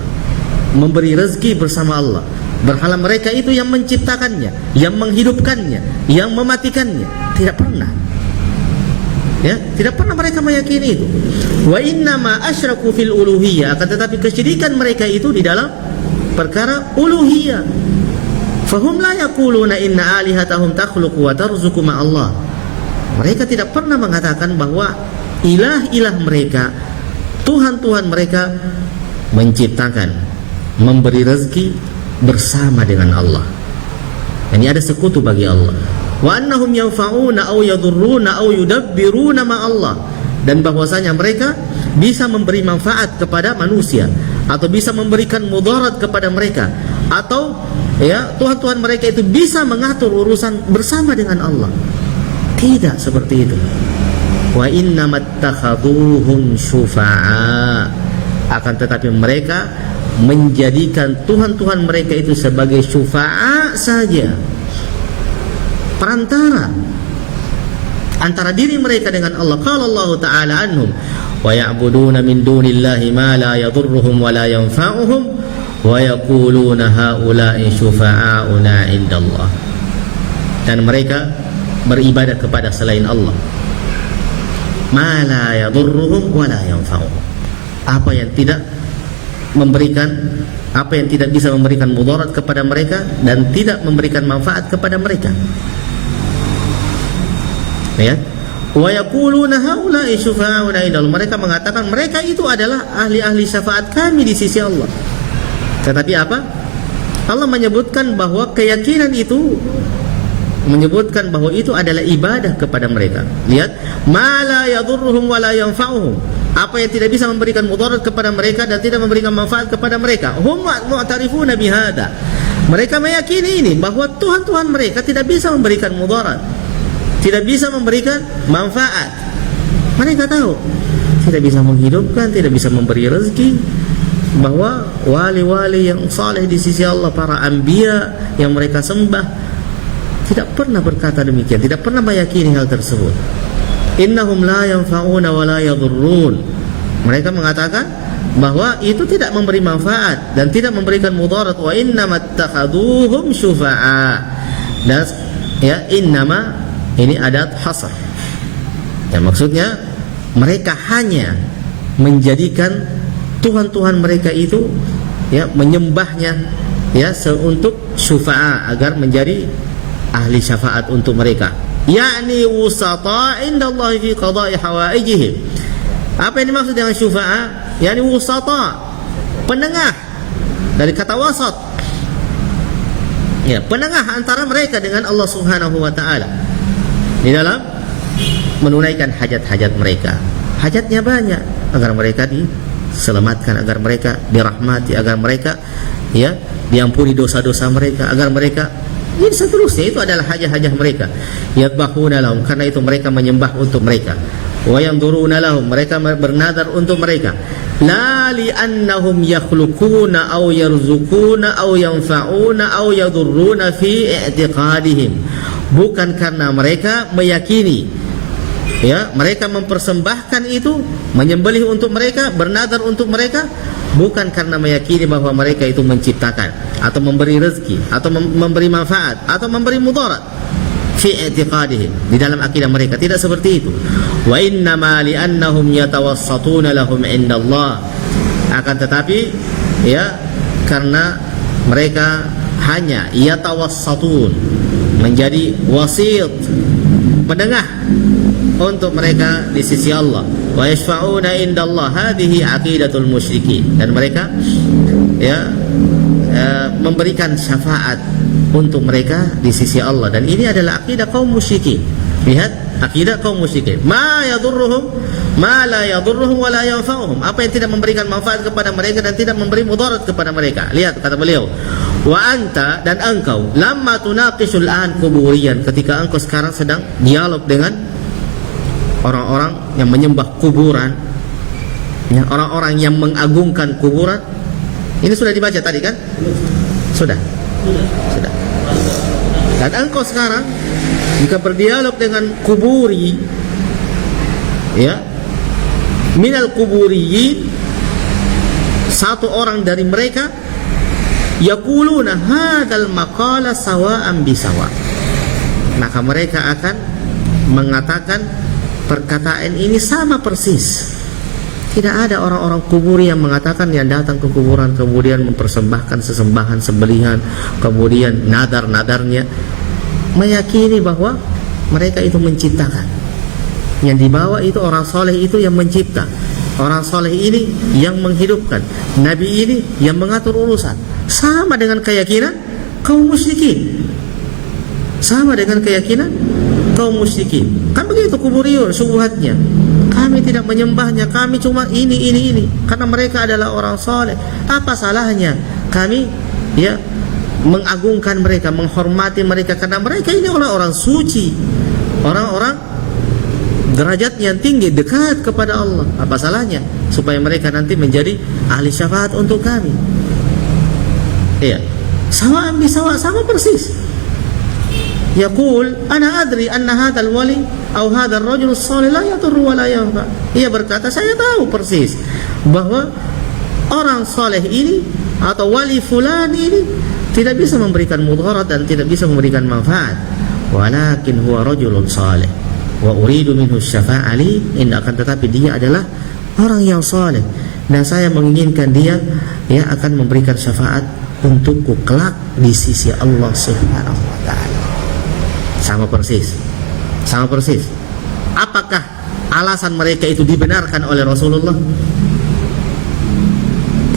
memberi rezeki bersama Allah. Berhala mereka itu yang menciptakannya, yang menghidupkannya, yang mematikannya. Tidak pernah. Ya, tidak pernah mereka meyakini itu. Wa innama asyraku fil uluhiyah, akan tetapi kesyirikan mereka itu di dalam perkara uluhiyah. Fahum la yaquluna inna alihatahum takhluqu wa tarzuqu ma Allah. Mereka tidak pernah mengatakan bahwa ilah-ilah mereka, Tuhan-Tuhan mereka menciptakan, memberi rezeki bersama dengan Allah. Ini ada sekutu bagi Allah. Wa annahum yanfa'una aw yadurruna aw yudabbiruna ma Allah, dan bahwasanya mereka bisa memberi manfaat kepada manusia atau bisa memberikan mudarat kepada mereka, atau ya Tuhan-Tuhan mereka itu bisa mengatur urusan bersama dengan Allah. Tidak seperti itu. Wa innamattakhadhuhum syufa'a, akan tetapi mereka menjadikan Tuhan-Tuhan mereka itu sebagai syufa'a saja, perantara antara diri mereka dengan Allah. Qala Allah Ta'ala anhum wa ya'buduna min dunillahi ma la yadurruhum wa la yanfa'uhum wa yaquluna haula'i syufa'auna indallah. Dan mereka beribadah kepada selain Allah, ma la yadurruhum wa la yanfa'uhum, apa yang tidak bisa memberikan mudarat kepada mereka dan tidak memberikan manfaat kepada mereka. Ya, wa yaquluna haula'i syufa'auna indallah, mereka mengatakan mereka itu adalah ahli-ahli syafaat kami di sisi Allah. Tetapi apa? Allah menyebutkan bahwa keyakinan itu adalah ibadah kepada mereka. Lihat, ma la yadurruhum wa la yanfa'uhum, apa yang tidak bisa memberikan mudarat kepada mereka dan tidak memberikan manfaat kepada mereka. Hum mu'tarifuna bihada, mereka meyakini ini, bahwa Tuhan-Tuhan mereka tidak bisa memberikan mudarat, tidak bisa memberikan manfaat. Mereka tahu tidak bisa menghidupkan, tidak bisa memberi rezeki, bahwa wali-wali yang saleh di sisi Allah, para anbiya yang mereka sembah, tidak pernah berkata demikian, tidak pernah meyakini hal tersebut. Innahum la yanfa'una wa la yadurrun, mereka mengatakan bahwa itu tidak memberi manfaat dan tidak memberikan mudarat. Wa innamattakhadhuhum syufa'a, dan ya, innama ini adat hasr, ya, maksudnya mereka hanya menjadikan Tuhan-Tuhan mereka itu, ya, menyembahnya, ya, untuk syufa'a, agar menjadi ahli syafaat untuk mereka, yakni wusata indallahi fi qada'i hawaijihim. Apa yang dimaksud dengan syufa'a? Yakni wusata, penengah, dari kata wasat, ya, penengah antara mereka dengan Allah Subhanahu wa taala di dalam menunaikan hajat-hajat mereka. Hajatnya banyak, agar mereka diselamatkan, agar mereka dirahmati, agar mereka, ya, diampuni dosa-dosa mereka, agar mereka, ini seterusnya, itu adalah hajat-hajat mereka. Yadbahuna lahum, karena itu mereka menyembah untuk mereka. Wa yanzuruna lahum, mereka bernadar untuk mereka. La li'annahum yakhluquna aw yarzuquna aw yanfa'una aw yadurruna fi i'tiqadihim, bukan karena mereka meyakini, ya, mereka mempersembahkan itu, menyembelih untuk mereka, bernadar untuk mereka, bukan karena meyakini bahwa mereka itu menciptakan atau memberi rezeki atau memberi manfaat atau memberi mudarat fi i'tiqadihim, di dalam akidah mereka, tidak seperti itu. Wa innama li'annahum yatawassatuna lahum indallah, akan tetapi, ya, karena mereka hanya yatawassatun, menjadi wasit, penengah untuk mereka di sisi Allah. Wa yashfa'una indallah, hadhihi aqidatul musyrikin, dan mereka, ya, memberikan syafaat untuk mereka di sisi Allah, dan ini adalah akidah kaum musyrikin. Lihat, akidah kaum musyrikin, ma yadurruhum ma la yadurruhum wa la yanfa'uhum, apa yang tidak memberikan manfaat kepada mereka dan tidak memberi mudarat kepada mereka. Lihat kata beliau, wa anta, dan engkau, lamma tunaqisul an kuburiyan, ketika engkau sekarang sedang dialog dengan orang-orang yang menyembah kuburan, ya, orang-orang yang mengagungkan kuburan. Ini sudah dibaca tadi kan? Sudah. Dan engkau sekarang jika berdialog dengan kuburi, ya, minal kuburiyin, satu orang dari mereka, yaquluna hadzal maqala sawa'an bisawa, maka mereka akan mengatakan perkataan ini sama persis. Tidak ada orang-orang kubur yang mengatakan, yang datang ke kuburan kemudian mempersembahkan sesembahan, sembelihan, kemudian nadar-nadarnya, meyakini bahwa mereka itu menciptakan. Yang dibawa itu orang soleh itu yang mencipta, orang soleh ini yang menghidupkan, nabi ini yang mengatur urusan. Sama dengan keyakinan kaum musyrikin, sama dengan keyakinan kaum musyrikin. Kan begitu kuburiyun syubhatnya, kami tidak menyembahnya, kami cuma ini, karena mereka adalah orang soleh. Apa salahnya kami, ya, mengagungkan mereka, menghormati mereka, karena mereka ini orang suci, orang-orang derajat yang tinggi, dekat kepada Allah. Apa salahnya supaya mereka nanti menjadi ahli syafaat untuk kami? Iya, sama persis. Yaqul ana adri anna hadzal wali atau hadzal rajul salih la yadurru wa la yanfa. Ia berkata, saya tahu persis bahwa orang saleh ini atau wali fulan ini tidak bisa memberikan mudarat dan tidak bisa memberikan manfaat. Walakin huwa rajulun salih wa uridu minhu syafa'ah li, akan tetapi dia adalah orang yang saleh dan saya menginginkan dia akan memberikan syafaat untukku kelak di sisi Allah Subhanahu wa taala. Sama persis. Apakah alasan mereka itu dibenarkan oleh Rasulullah?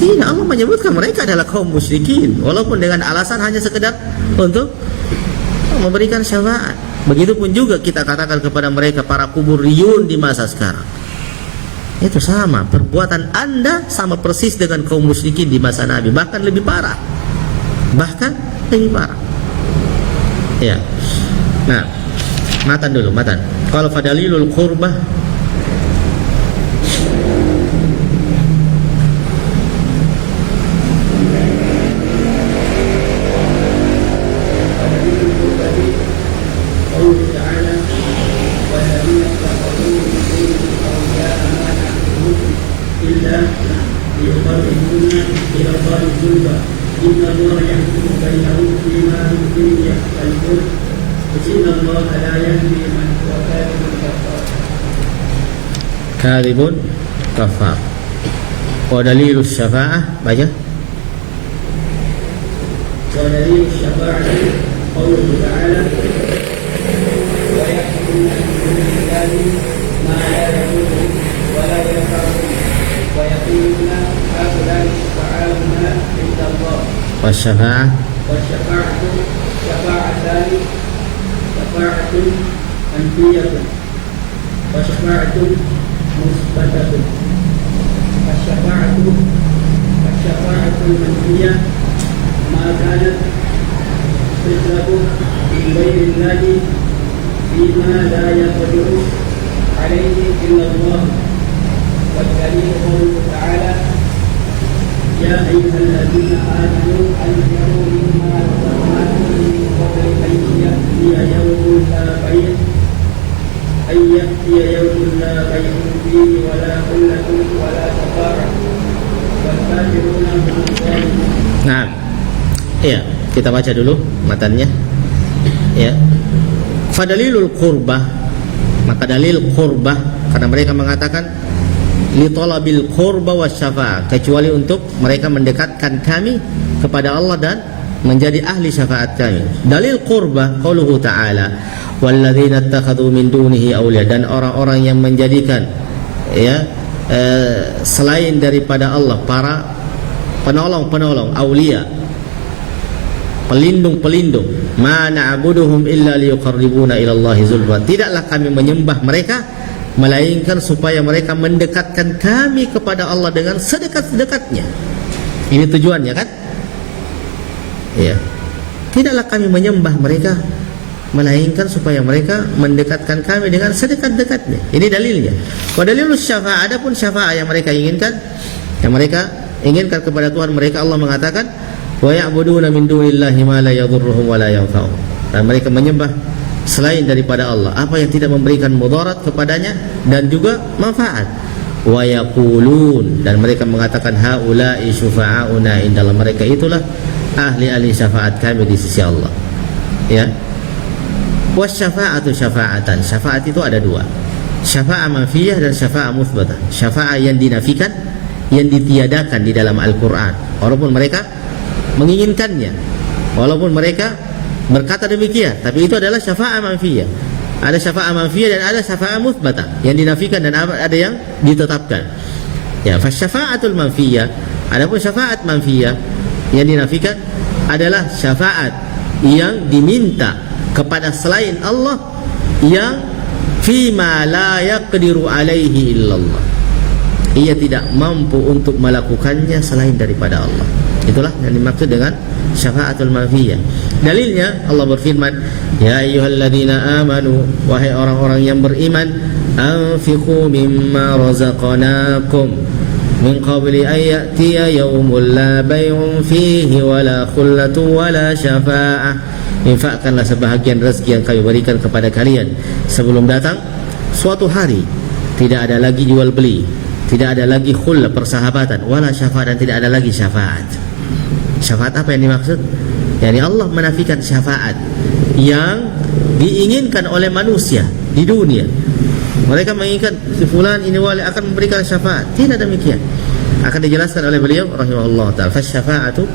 Tidak, Allah menyebutkan mereka adalah kaum musyrikin walaupun dengan alasan hanya sekedar untuk memberikan syafaat. Begitupun juga kita katakan kepada mereka para kuburiyun di masa sekarang. Itu sama, perbuatan Anda sama persis dengan kaum musyrikin di masa Nabi, bahkan lebih parah. Ya. Nah, matan dulu. Kalau fadalilul qurbah kadhibun kafar. Wa dalilus syafa'ah, baca. Wa dalilus syafa'ah qauluhu ta'ala wa yahkumuna billahi ma la yaqulu wa la yaqulu wa yaquluna haula'i syafa'atuna inda Allah. Wasyafa'ah syafa'atani syafa'atun anbiyatun wa syafa'atun musbatatun. Syafa'atul manfiyah ma kanat tuslabu min ghairillahi bima la yaqdiru alaihi illa Allah. Wa dalil qawluhu ta'ala ya ayyuhalladzina amanu anfiqu mimma razaqnakum min qabli an ya'tiya yawmun la bay' يوم لا بيع فيه ولا خلة ولا شفاعة والكافرون هم الظالمون. Nah, ya kita baca dulu matannya. Ya, fadalilul qurbah, maka dalil qurbah karena mereka mengatakan li talabil qurba wasyafa'ah, kecuali untuk mereka mendekatkan kami kepada Allah dan menjadi ahli syafaat kami. Dalil qurbah qauluhu ta'ala walladzina ittakhadhu min dunihi awliya, dan orang-orang yang menjadikan selain daripada Allah para penolong-penolong, aulia, pelindung-pelindung. Ma na'buduhum illa liyuqarribuna ila Allahi zulfa, tidaklah kami menyembah mereka melainkan supaya mereka mendekatkan kami kepada Allah dengan sedekat-dekatnya. Ini tujuannya kan? Ya. Tidaklah kami menyembah mereka melainkan supaya mereka mendekatkan kami dengan sedekat-dekatnya. Ini dalilnya. Wa dalilus syafa'ah, adapun syafa'ah yang mereka inginkan kepada Tuhan mereka, Allah mengatakan wa ya'buduna min dunillahi ma la yadhurruhum wa la yanfa'uhum, dan mereka menyembah selain daripada Allah apa yang tidak memberikan mudarat kepadanya dan juga manfaat. Wa yaqulun, dan mereka mengatakan haula'i syufa'auna indallahi, mereka itulah ahli-ahli syafaat kami di sisi Allah. Ya. Wasyafa'atu syafa'atan, syafaat itu ada dua, syafa'ah manfiyah dan syafa'ah muthbatah. Syafa'ah yang dinafikan, yang ditiadakan di dalam Al-Quran walaupun mereka menginginkannya, walaupun mereka berkata demikian, tapi itu adalah syafa'ah manfiyah. Ada syafa'ah manfiyah dan ada syafa'ah muthbatah, yang dinafikan dan ada yang ditetapkan. Ya, fasyafa'atul manfiyah, adapun syafa'at manfiyah yang dinafikan adalah syafaat yang diminta kepada selain Allah yang fima la yaqdiru alaihi illallah, ia tidak mampu untuk melakukannya selain daripada Allah. Itulah yang dimaksud dengan syafaatul manfiyah. Dalilnya Allah berfirman, ya ayyuhalladzina amanu, wahai orang-orang yang beriman, anfiqu mimma razaqnakum min qabli an ya'tiya yawmun la bay'un fihi wala khullatun wala syafa'ah infakkanlah sebahagian rezeki yang kami berikan kepada kalian sebelum datang suatu hari tidak ada lagi jual beli, tidak ada lagi khul persahabatan, wala syafaat, dan tidak ada lagi syafaat. Syafaat apa yang dimaksud? Yani Allah menafikan syafaat yang diinginkan oleh manusia di dunia. Mereka menginginkan si fulan ini wali akan memberikan syafaat. Tidak demikian. Akan dijelaskan oleh beliau rahimahullah taala. Fasyafaatu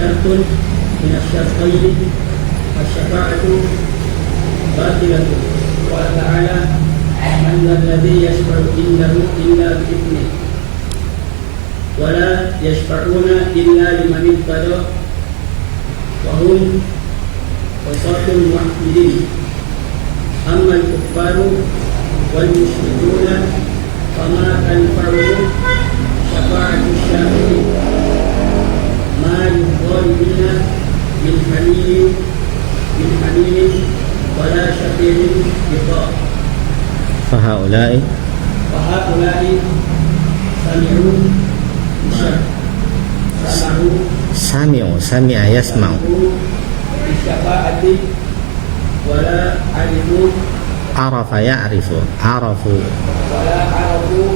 شرط من الشرطين الشفاعة باطلة. قال تعالى: من ذا الذي يشفع عنده إلا بإذنه ولا يشفعون إلا لمن ارتضى وهم وسط الموحدين. أما الكفار والمشركون فما تنفعهم شفاعة الشافعين ما للظالمين من حميم ولا شفيع يطاع. فهؤلاء سمع يسمع بالشفاعة ولا عرف يعرف عرفوا ولا عرفوا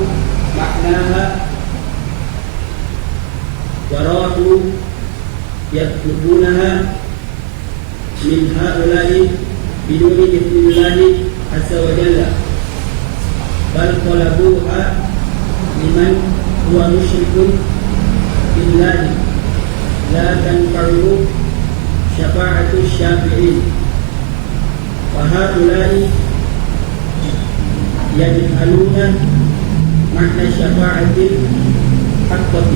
معناها وراحوا يطلبونها من هؤلاء بدون إذن الله عز وجل، بل طلبوها لمن هو مشرك بالله لا تنفعه شفاعة الشافعين. وهؤلاء يجهلون معنى الشفاعة الحقة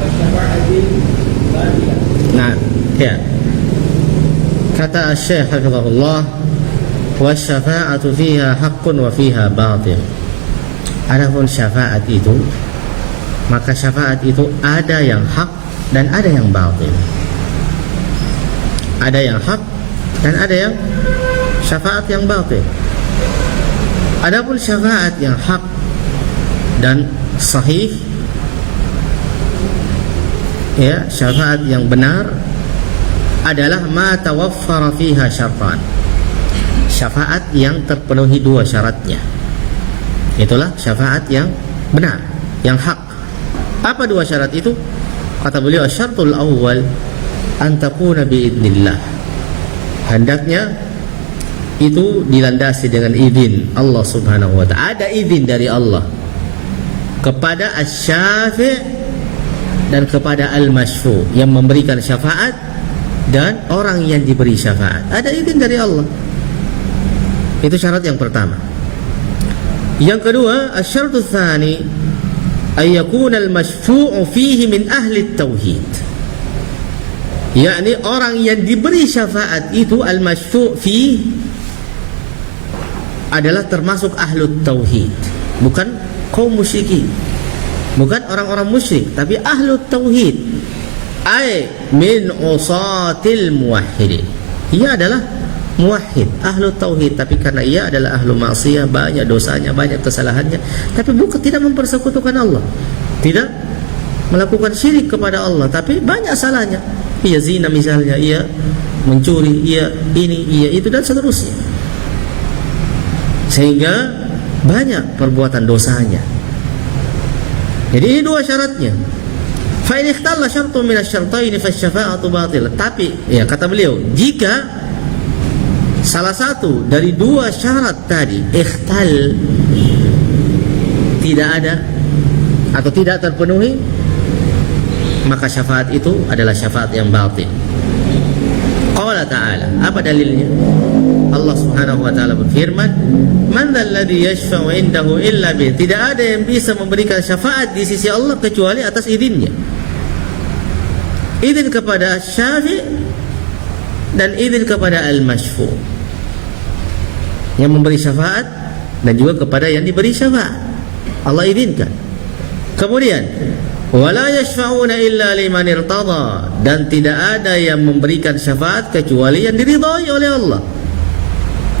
والشفاعة الباطلة. Nah, ya. Kata Syekh hafizahullah, wasyafa'atu fiha haqqun wa fiha batil. Adapun syafaat itu, maka syafaat itu ada yang hak dan ada yang batil. Ada yang hak dan ada yang syafaat yang batil. Adapun syafaat yang hak dan sahih, ya, syafaat yang benar adalah ma tawaffara fiha syartan. Syafaat yang terpenuhi dua syaratnya. Itulah syafaat yang benar, yang hak. Apa dua syarat itu? Kata beliau, syaratul awwal an takuna biidznillah. Hendaknya itu dilandasi dengan izin Allah Subhanahu wa ta'ala. Ada izin dari Allah kepada asy-syafi' dan kepada al-masyfu', yang memberikan syafaat dan orang yang diberi syafaat. Ada izin dari Allah. Itu syarat yang pertama. Yang kedua, asy-syartu tsani ay yakuna al-masyfu'u fihi min ahli tauhid. Yakni orang yang diberi syafaat itu al-masyfu' fi adalah termasuk ahlu tauhid, bukan kaum musyrikin, bukan orang-orang musyrik, tapi ahlu tauhid, ay min usatil muwahhidin. Ia adalah muwahhid, ahlu tauhid, tapi karena ia adalah ahlu maksiyah, banyak dosanya, banyak kesalahannya, tapi bukan tidak mempersekutukan Allah, tidak melakukan syirik kepada Allah, tapi banyak salahnya. Ia zina misalnya, ia mencuri, ia ini, ia itu, dan seterusnya, sehingga banyak perbuatan dosanya. Jadi ini dua syaratnya. Fa in ikhtalla syartun min asy-syartaini fasyafa'atu batilah. Tapi ya, kata beliau, jika salah satu dari dua syarat tadi ikhtal, tidak ada atau tidak terpenuhi, maka syafaat itu adalah syafaat yang batil. Qala ta'ala, apa dalilnya? Allah Subhanahu wa taala berfirman, "Man dzalladzi yashfa'u 'indahu illa bi." Tidak ada yang bisa memberikan syafaat di sisi Allah kecuali atas izinnya. Izin kepada syafi' dan izin kepada al-masyfu'. Yang memberi syafaat dan juga kepada yang diberi syafaat. Allah izinkan. Kemudian, wala yashfa'una illa liman irtada, dan tidak ada yang memberikan syafaat kecuali yang diridhai oleh Allah.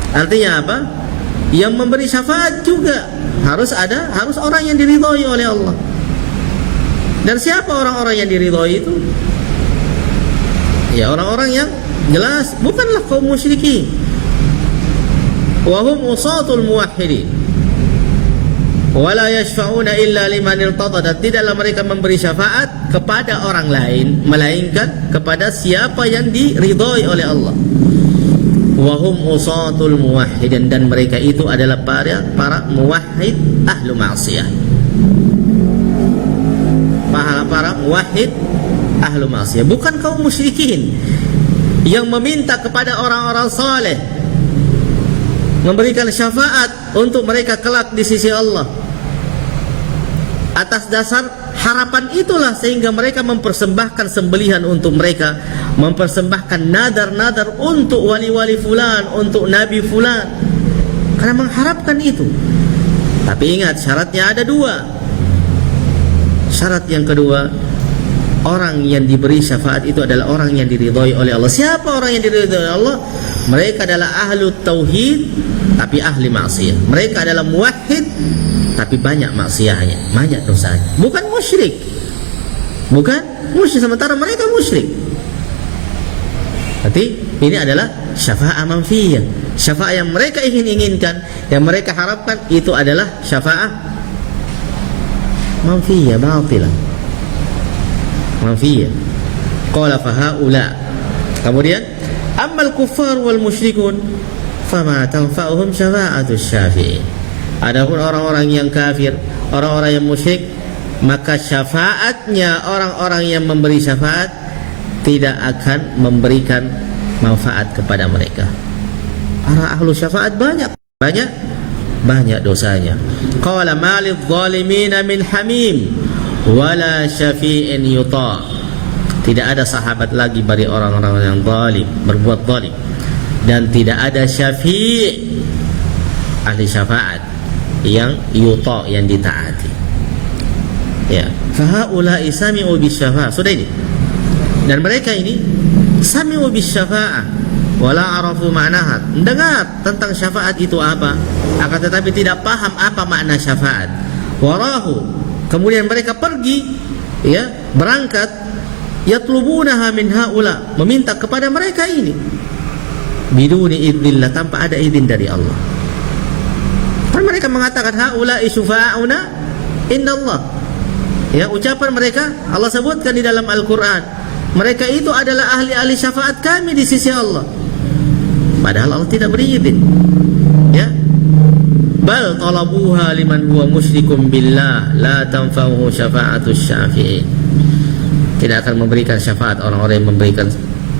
Artinya apa? Yang memberi syafaat juga harus orang yang diridhai oleh Allah. Dan siapa orang-orang yang diridhai itu? Ya, orang-orang yang jelas bukanlah kaum musyrikin. Wa hum usatul muwahhidin. Wala yashfa'una illa liman irtada, dan tidaklah mereka memberi syafaat kepada orang lain melainkan kepada siapa yang diridhai oleh Allah. Wa hum usatul muwahhidin, dan mereka itu adalah para muwahhid ahlu ma'siyah. Para muwahhid ahlu ma'siyah, bukan kaum musyrikin yang meminta kepada orang-orang saleh memberikan syafaat untuk mereka kelak di sisi Allah. Atas dasar harapan itulah sehingga mereka mempersembahkan sembelihan untuk mereka, mempersembahkan nadar-nadar untuk wali-wali fulan, untuk nabi fulan, karena mengharapkan itu. Tapi ingat, syaratnya ada dua. Syarat yang kedua, orang yang diberi syafaat itu adalah orang yang diridhai oleh Allah. Siapa orang yang diridhai oleh Allah? Mereka adalah ahlu tauhid tapi ahli maksiyah. Mereka adalah muwahhid tapi banyak maksiatnya, banyak dosanya. Bukan musyrik. Bukan musyrik, sementara mereka musyrik. Berarti ini adalah syafaat manfiyah. Syafaat yang mereka inginkan, yang mereka harapkan, itu adalah syafaat manfiyah, batilah. Manfiyah. Qala fahaula. Kemudian, ammal kuffar wal musyrikun fama tanfa'uhum syafa'atus syafi'in. Adapun orang-orang yang kafir, orang-orang yang musyrik, maka syafaatnya orang-orang yang memberi syafaat tidak akan memberikan manfaat kepada mereka. Para ahlu syafaat banyak dosanya. Qala malidh zalimina min hamim wala syafi'in yuta. Tidak ada sahabat lagi bagi orang-orang yang zalim, berbuat zalim, dan tidak ada syafi' ahli syafaat yang yuta, yang ditaati. Ya, fahaula'i sami'u bisyafa'ah. Sudah ini. Dan mereka ini sami'u bisyafa'ah wala arafu ma'naha. Dengar tentang syafaat itu apa, akan tetapi tidak paham apa makna syafaat. Warahu, kemudian mereka pergi, ya, berangkat, yatlubunaha min haula, meminta kepada mereka ini biduni idznillah, tanpa ada izin dari Allah. Kan mereka mengatakan haula'i syufa'auna indallah. Ya, ucapan mereka Allah sebutkan di dalam Al-Qur'an. Mereka itu adalah ahli-ahli syafaat kami di sisi Allah. Padahal Allah tidak beri izin. Ya. Bal talabuha liman huwa musyrikum billah la tanfa'uhu syafa'atus syafi'in. Tidak akan memberikan syafaat orang-orang yang memberikan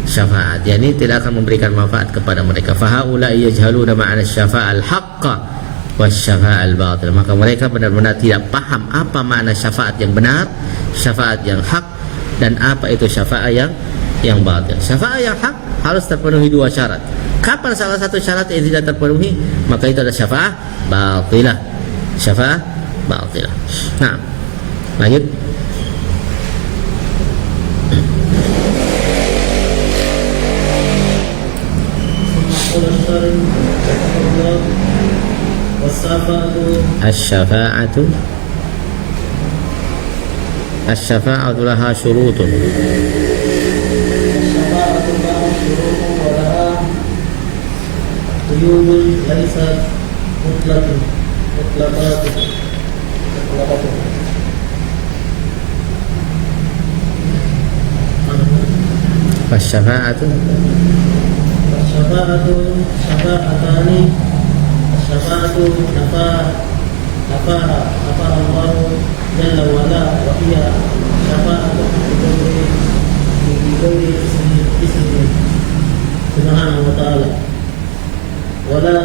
syafaat. Yani tidak akan memberikan manfaat kepada mereka. Fa haula'i yajhaluna ma'ana syafa'al haqqa wasyafa'al batil. Maka mereka benar-benar tidak paham apa makna syafaat yang benar, syafaat yang hak, dan apa itu syafaat yang batil. Syafaat yang hak harus terpenuhi dua syarat. Kapan salah satu syarat yang tidak terpenuhi, maka itu adalah syafaat batilah. Syafaat batilah. Nah, lanjut. Asyafa'atu laha syurutun. Asyafa'atu laha syurutun wa laha quyudun laysat mutlaqatun. Asyafa'atu syafa'atani. Syafa'atu nafa Allah جل وعلا وهي شفاعة بغير اسمه سبحانه وتعالى ولا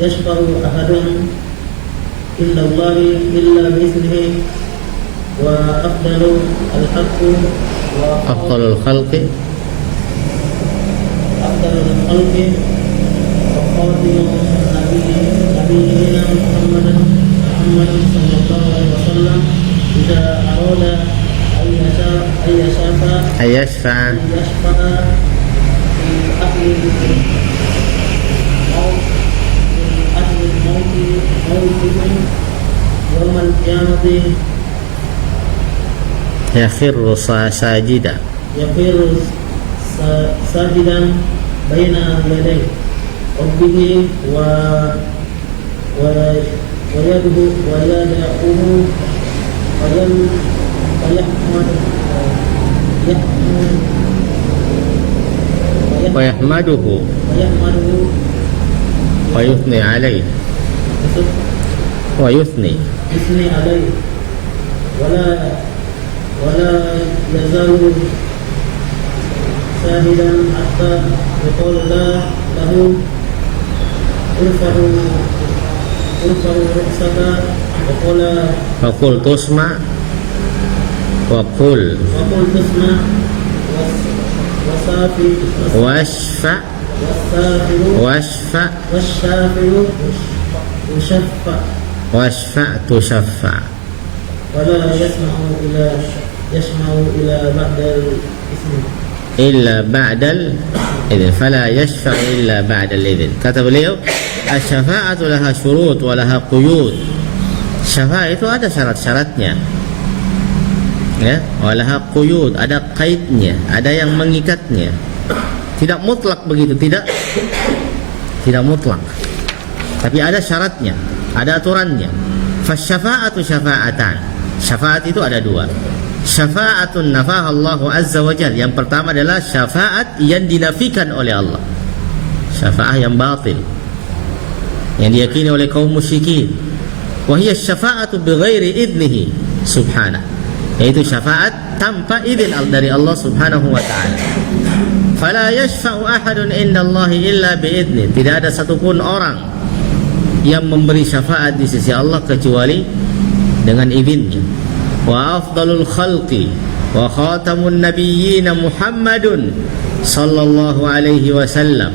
يشفع أحد عند الله إلا بإذنه وأفضل الحق أفضل الخلق وخاتم نبينا محمد صلى الله عليه وسلم إذا أراد أن يشفع في أهل موتهم يوم القيامة يخر ساجدا ساجدا بين يدي ربه ويدعوه ويحمده ويثني عليه ويثني عليه ولا يزال شاهدا حتى يقول له ارفع رأسك وقل تسمع وقل تسمع واشفع واشفع تشفع ولا يسمع إلى بعد الاسم إلا بعد الإذن فلا يشفع إلا بعد الإذن. Kata beliau, asy-syafa'atu laha syurut wa laha quyud. Syafaat itu ada syarat-syaratnya, ya, wa laha quyud, ada kaidnya, ada yang mengikatnya. Tidak mutlak begitu, tidak mutlak. Tapi ada syaratnya, ada aturannya. Fasyafa'atu syafa'atan. Syafaat itu ada dua. Syafa'atun nafaha Allahu azza wa jalla. Yang pertama adalah syafaat yang dinafikan oleh Allah. Syafaat yang batil, yang diyakini oleh kaum musyrikin. Wa hiya syafa'atu bighairi idnihi subhanahu. Yaitu syafaat tanpa izin dari Allah subhanahu wa ta'ala. Fala yashfa'u ahadun indallahi illa biidni. Tidak ada satupun orang yang memberi syafaat di sisi Allah kecuali dengan izinnya. Wa afdalul khalqi wa khatamun nabiyyin Muhammadun sallallahu alaihi wasallam.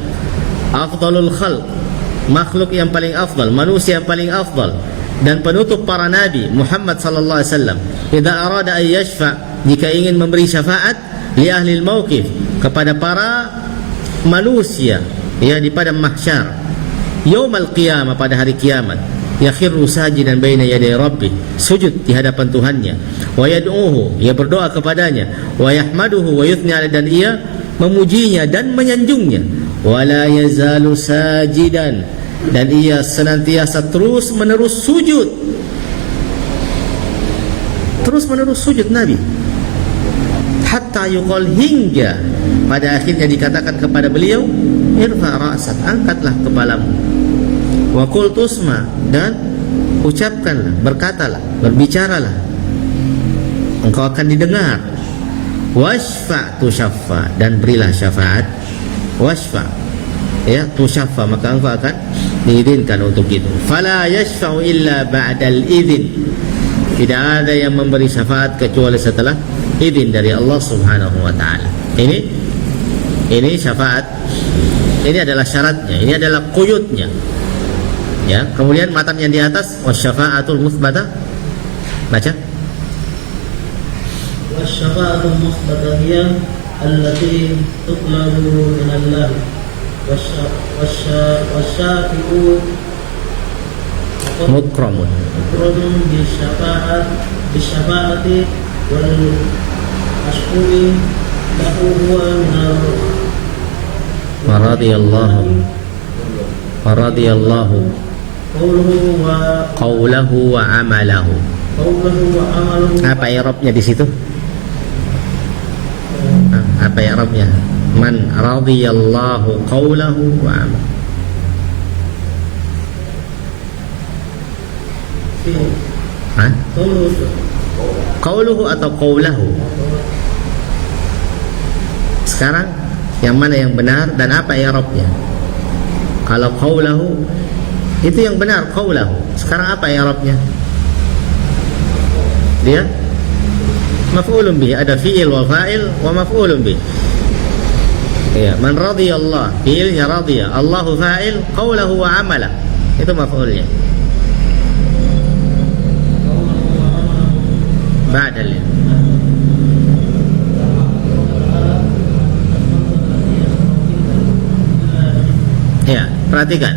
Afdalul khalq, makhluk yang paling afdal, manusia yang paling afdal, dan penutup para nabi Muhammad sallallahu alaihi wasallam. Idza arada an yashfa, jika ingin memberi syafaat li ahli al-mauqif, kepada para manusia ya di padang mahsyar, yaumal qiyamah, pada hari kiamat, yakhirru sajidan baina yaday rabbih, sujud di hadapan Tuhannya, wa yad'uhu, ia berdoa kepadanya, wa yahmaduhu wa yuthni alaihi, dan ia memujinya dan menyanjungnya, wa la yazalu sajidan, dan ia senantiasa terus menerus sujud Nabi, hatta yuqal, hingga pada akhirnya dikatakan kepada beliau, irfa ra'sak, angkatlah kepalamu, wa qul tusma, dan ucapkanlah, berkatalah, berbicaralah, engkau akan didengar, washfa tushaffa, dan berilah syafaat, washfa ya tushaffa, maka engkau akan diizinkan untuk itu. Fala yashfa'u illa ba'dal idzin, tidak ada yang memberi syafaat kecuali setelah izin dari Allah subhanahu wa ta'ala. Ini syafaat, ini adalah syaratnya, ini adalah quyudnya. Ya, kemudian matan yang di atas, wasyafa'atul mutsbata, baca. Wasyafa'atul mutsbata hiya allati tutlabu min Allah. Wasyafi'u mukramun bisyafa'ati wal ashkuri lahu huwa min radiyallahu qawlahu wa amalahu. Apa i'rabnya di situ? Apa i'rabnya? Man radiyallahu qawlahu wa amalahu. Qauluhu atau qaulahu? Sekarang yang mana yang benar dan apa i'rabnya? Kalau qaulahu itu yang benar, qaulahu. Sekarang apa i'rabnya? Dia maf'ulun bih, ada fi'il wa fa'il wa maf'ulun bih. Ya, man radiyallah, fi'ilnya radiya, Allahu fa'il, qaulahu wa amala. Itu maf'ulnya. Ba'dal. Ya, perhatikan.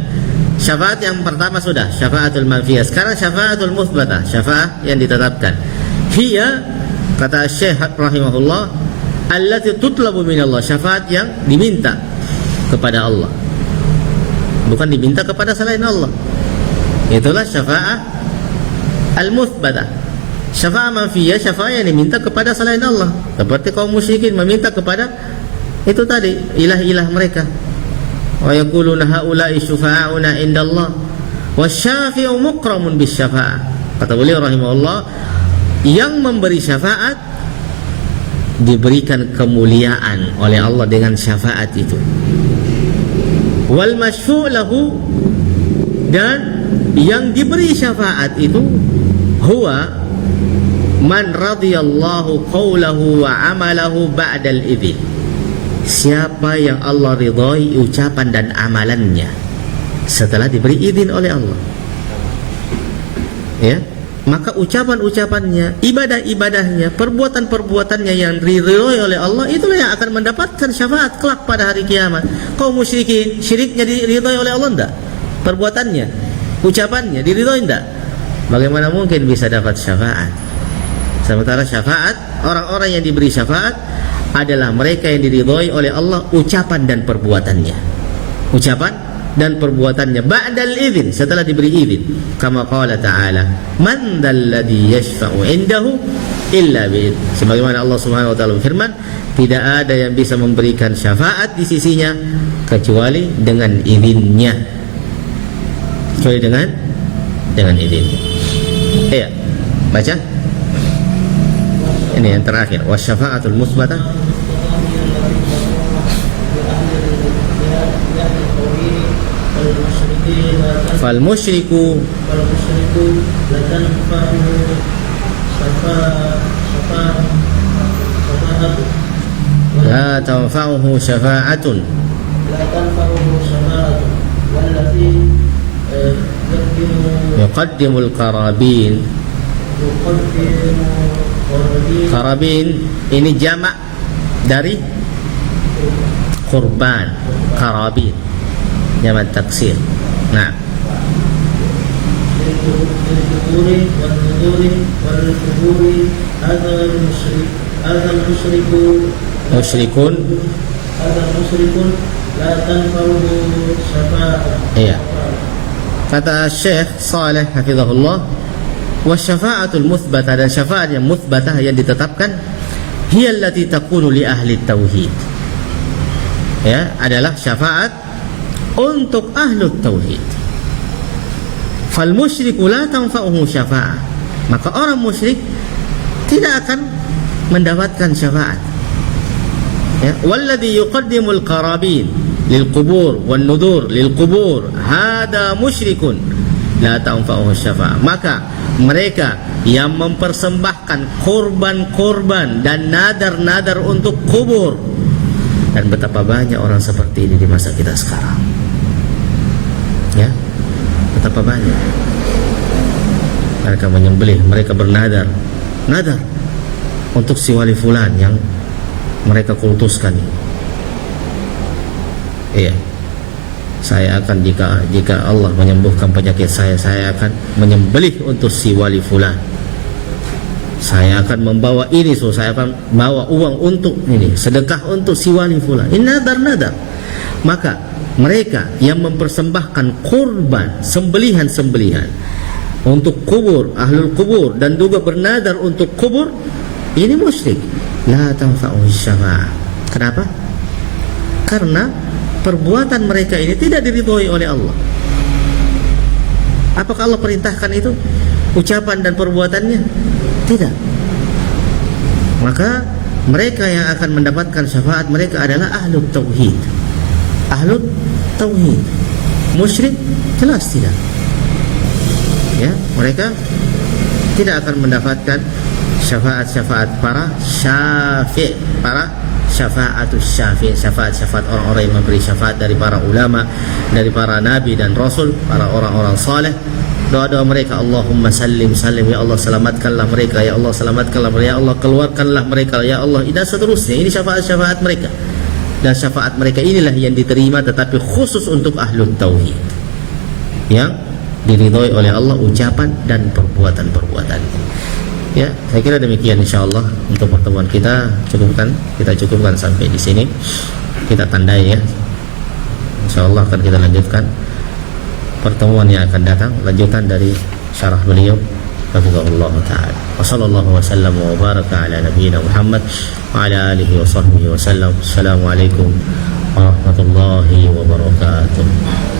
Syafaat yang pertama sudah, syafaatul manfiyah. Sekarang syafaatul muthbatah, syafaat yang ditetapkan. Hiya, kata Syekh rahimahullah, allati tutlabu minallah, syafaat yang diminta kepada Allah, bukan diminta kepada selain Allah. Itulah syafaat al-muthbatah. Syafaat manfiyah, syafaat yang diminta kepada selain Allah, seperti kaum musyrikin meminta kepada itu tadi, ilah-ilah mereka. Wa yaquluna haula'i syufa'auna indallah wasyafi'u mukramun bisyafa'ah. Kata beliau rahimahullah, yang memberi syafaat diberikan kemuliaan oleh Allah dengan syafaat itu. Wal masyfu' lahu, dan yang diberi syafaat itu huwa man radiyallahu qawlahu wa amalahu ba'dal idhin. Siapa yang Allah ridhai ucapan dan amalannya setelah diberi izin oleh Allah, ya, maka ucapan-ucapannya, ibadah-ibadahnya, perbuatan-perbuatannya yang diridhai oleh Allah, itulah yang akan mendapatkan syafaat kelak pada hari kiamat. Kaum musyrikin, syiriknya diridhai oleh Allah enggak? Perbuatannya, ucapannya diridhai enggak? Bagaimana mungkin bisa dapat syafaat? Sementara syafaat, orang-orang yang diberi syafaat adalah mereka yang diridhai oleh Allah ucapan dan perbuatannya. Ucapan dan perbuatannya ba'dal idzin, setelah diberi izin. Kama qala ta'ala, man dzalladzi yashfa'u 'indahu illa bi'idz. Sebagaimana Allah Subhanahu wa taala berfirman, tidak ada yang bisa memberikan syafaat di sisinya kecuali dengan izinnya. Kecuali dengan izin. Iya. Baca. Ini yang terakhir, wasyafa'atul musbatah. Fal musyriku la tanfa'uhu syafa'atun wallati yuqaddimul qarabin. Qarabin ini jamak dari kurban, qarabin jamak taksir. Nah, musyrikun iya. Kata Syekh Saleh hafizahullah, wasyafa'atul muthbatah, dan syafaat yang muthbatah yang ditetapkan, hiya allati takunu li ahli tauhid, ya, adalah syafaat untuk ahli tauhid. Fal musyriku la tanfa'uhu syafa'ah, maka orang musyrik tidak akan mendapatkan syafaat, ya. Walladhi yuqaddimul qarabin lil qubur wan nudur lil qubur hada musyrikun la tanfa'uhu syafa'ah, maka mereka yang mempersembahkan korban-korban dan nadar-nadar untuk kubur, dan betapa banyak orang seperti ini di masa kita sekarang, ya, betapa banyak mereka menyembelih, mereka bernadar untuk si wali fulan yang mereka kultuskan. Iya, saya akan jika Allah menyembuhkan penyakit saya akan menyembelih untuk si wali fulan. Saya akan membawa ini, saya akan bawa uang untuk ini, sedekah untuk si wali fulan. Ini nadar-nadar. Maka mereka yang mempersembahkan kurban, sembelihan-sembelihan untuk kubur, ahlul kubur, dan juga bernadar untuk kubur, ini musyrik. La tanfa'uhu syafa'ah. Kenapa? Karena perbuatan mereka ini tidak diridhoi oleh Allah. Apakah Allah perintahkan itu? Ucapan dan perbuatannya? Tidak. Maka mereka yang akan mendapatkan syafaat mereka adalah ahlu tauhid. Ahlu tauhid. Musyrik jelas tidak. Ya, mereka tidak akan mendapatkan syafaat-syafaat para syafi', para syafaatus syafi', syafaat orang-orang yang memberi syafaat dari para ulama, dari para nabi dan rasul, para orang-orang saleh. Doa-doa mereka, Allahumma sallim sallim, ya Allah selamatkanlah mereka, ya Allah selamatkanlah mereka, ya Allah keluarkanlah mereka, ya Allah, dan seterusnya. Ini syafaat-syafaat mereka. Dan syafaat mereka inilah yang diterima, tetapi khusus untuk ahlul tauhid, yang diridhoi oleh Allah ucapan dan perbuatan-perbuatan. Ya, saya kira demikian insyaallah untuk pertemuan kita cukupkan sampai di sini. Kita tandai ya. Insyaallah akan kita lanjutkan pertemuan yang akan datang, lanjutan dari syarah beliau hafizahullah taala. Wa sallallahu wasallam wa baraka ala nabiyyina Muhammad wa ala alihi wa sahbihi wasallam. Assalamualaikum warahmatullahi wabarakatuh.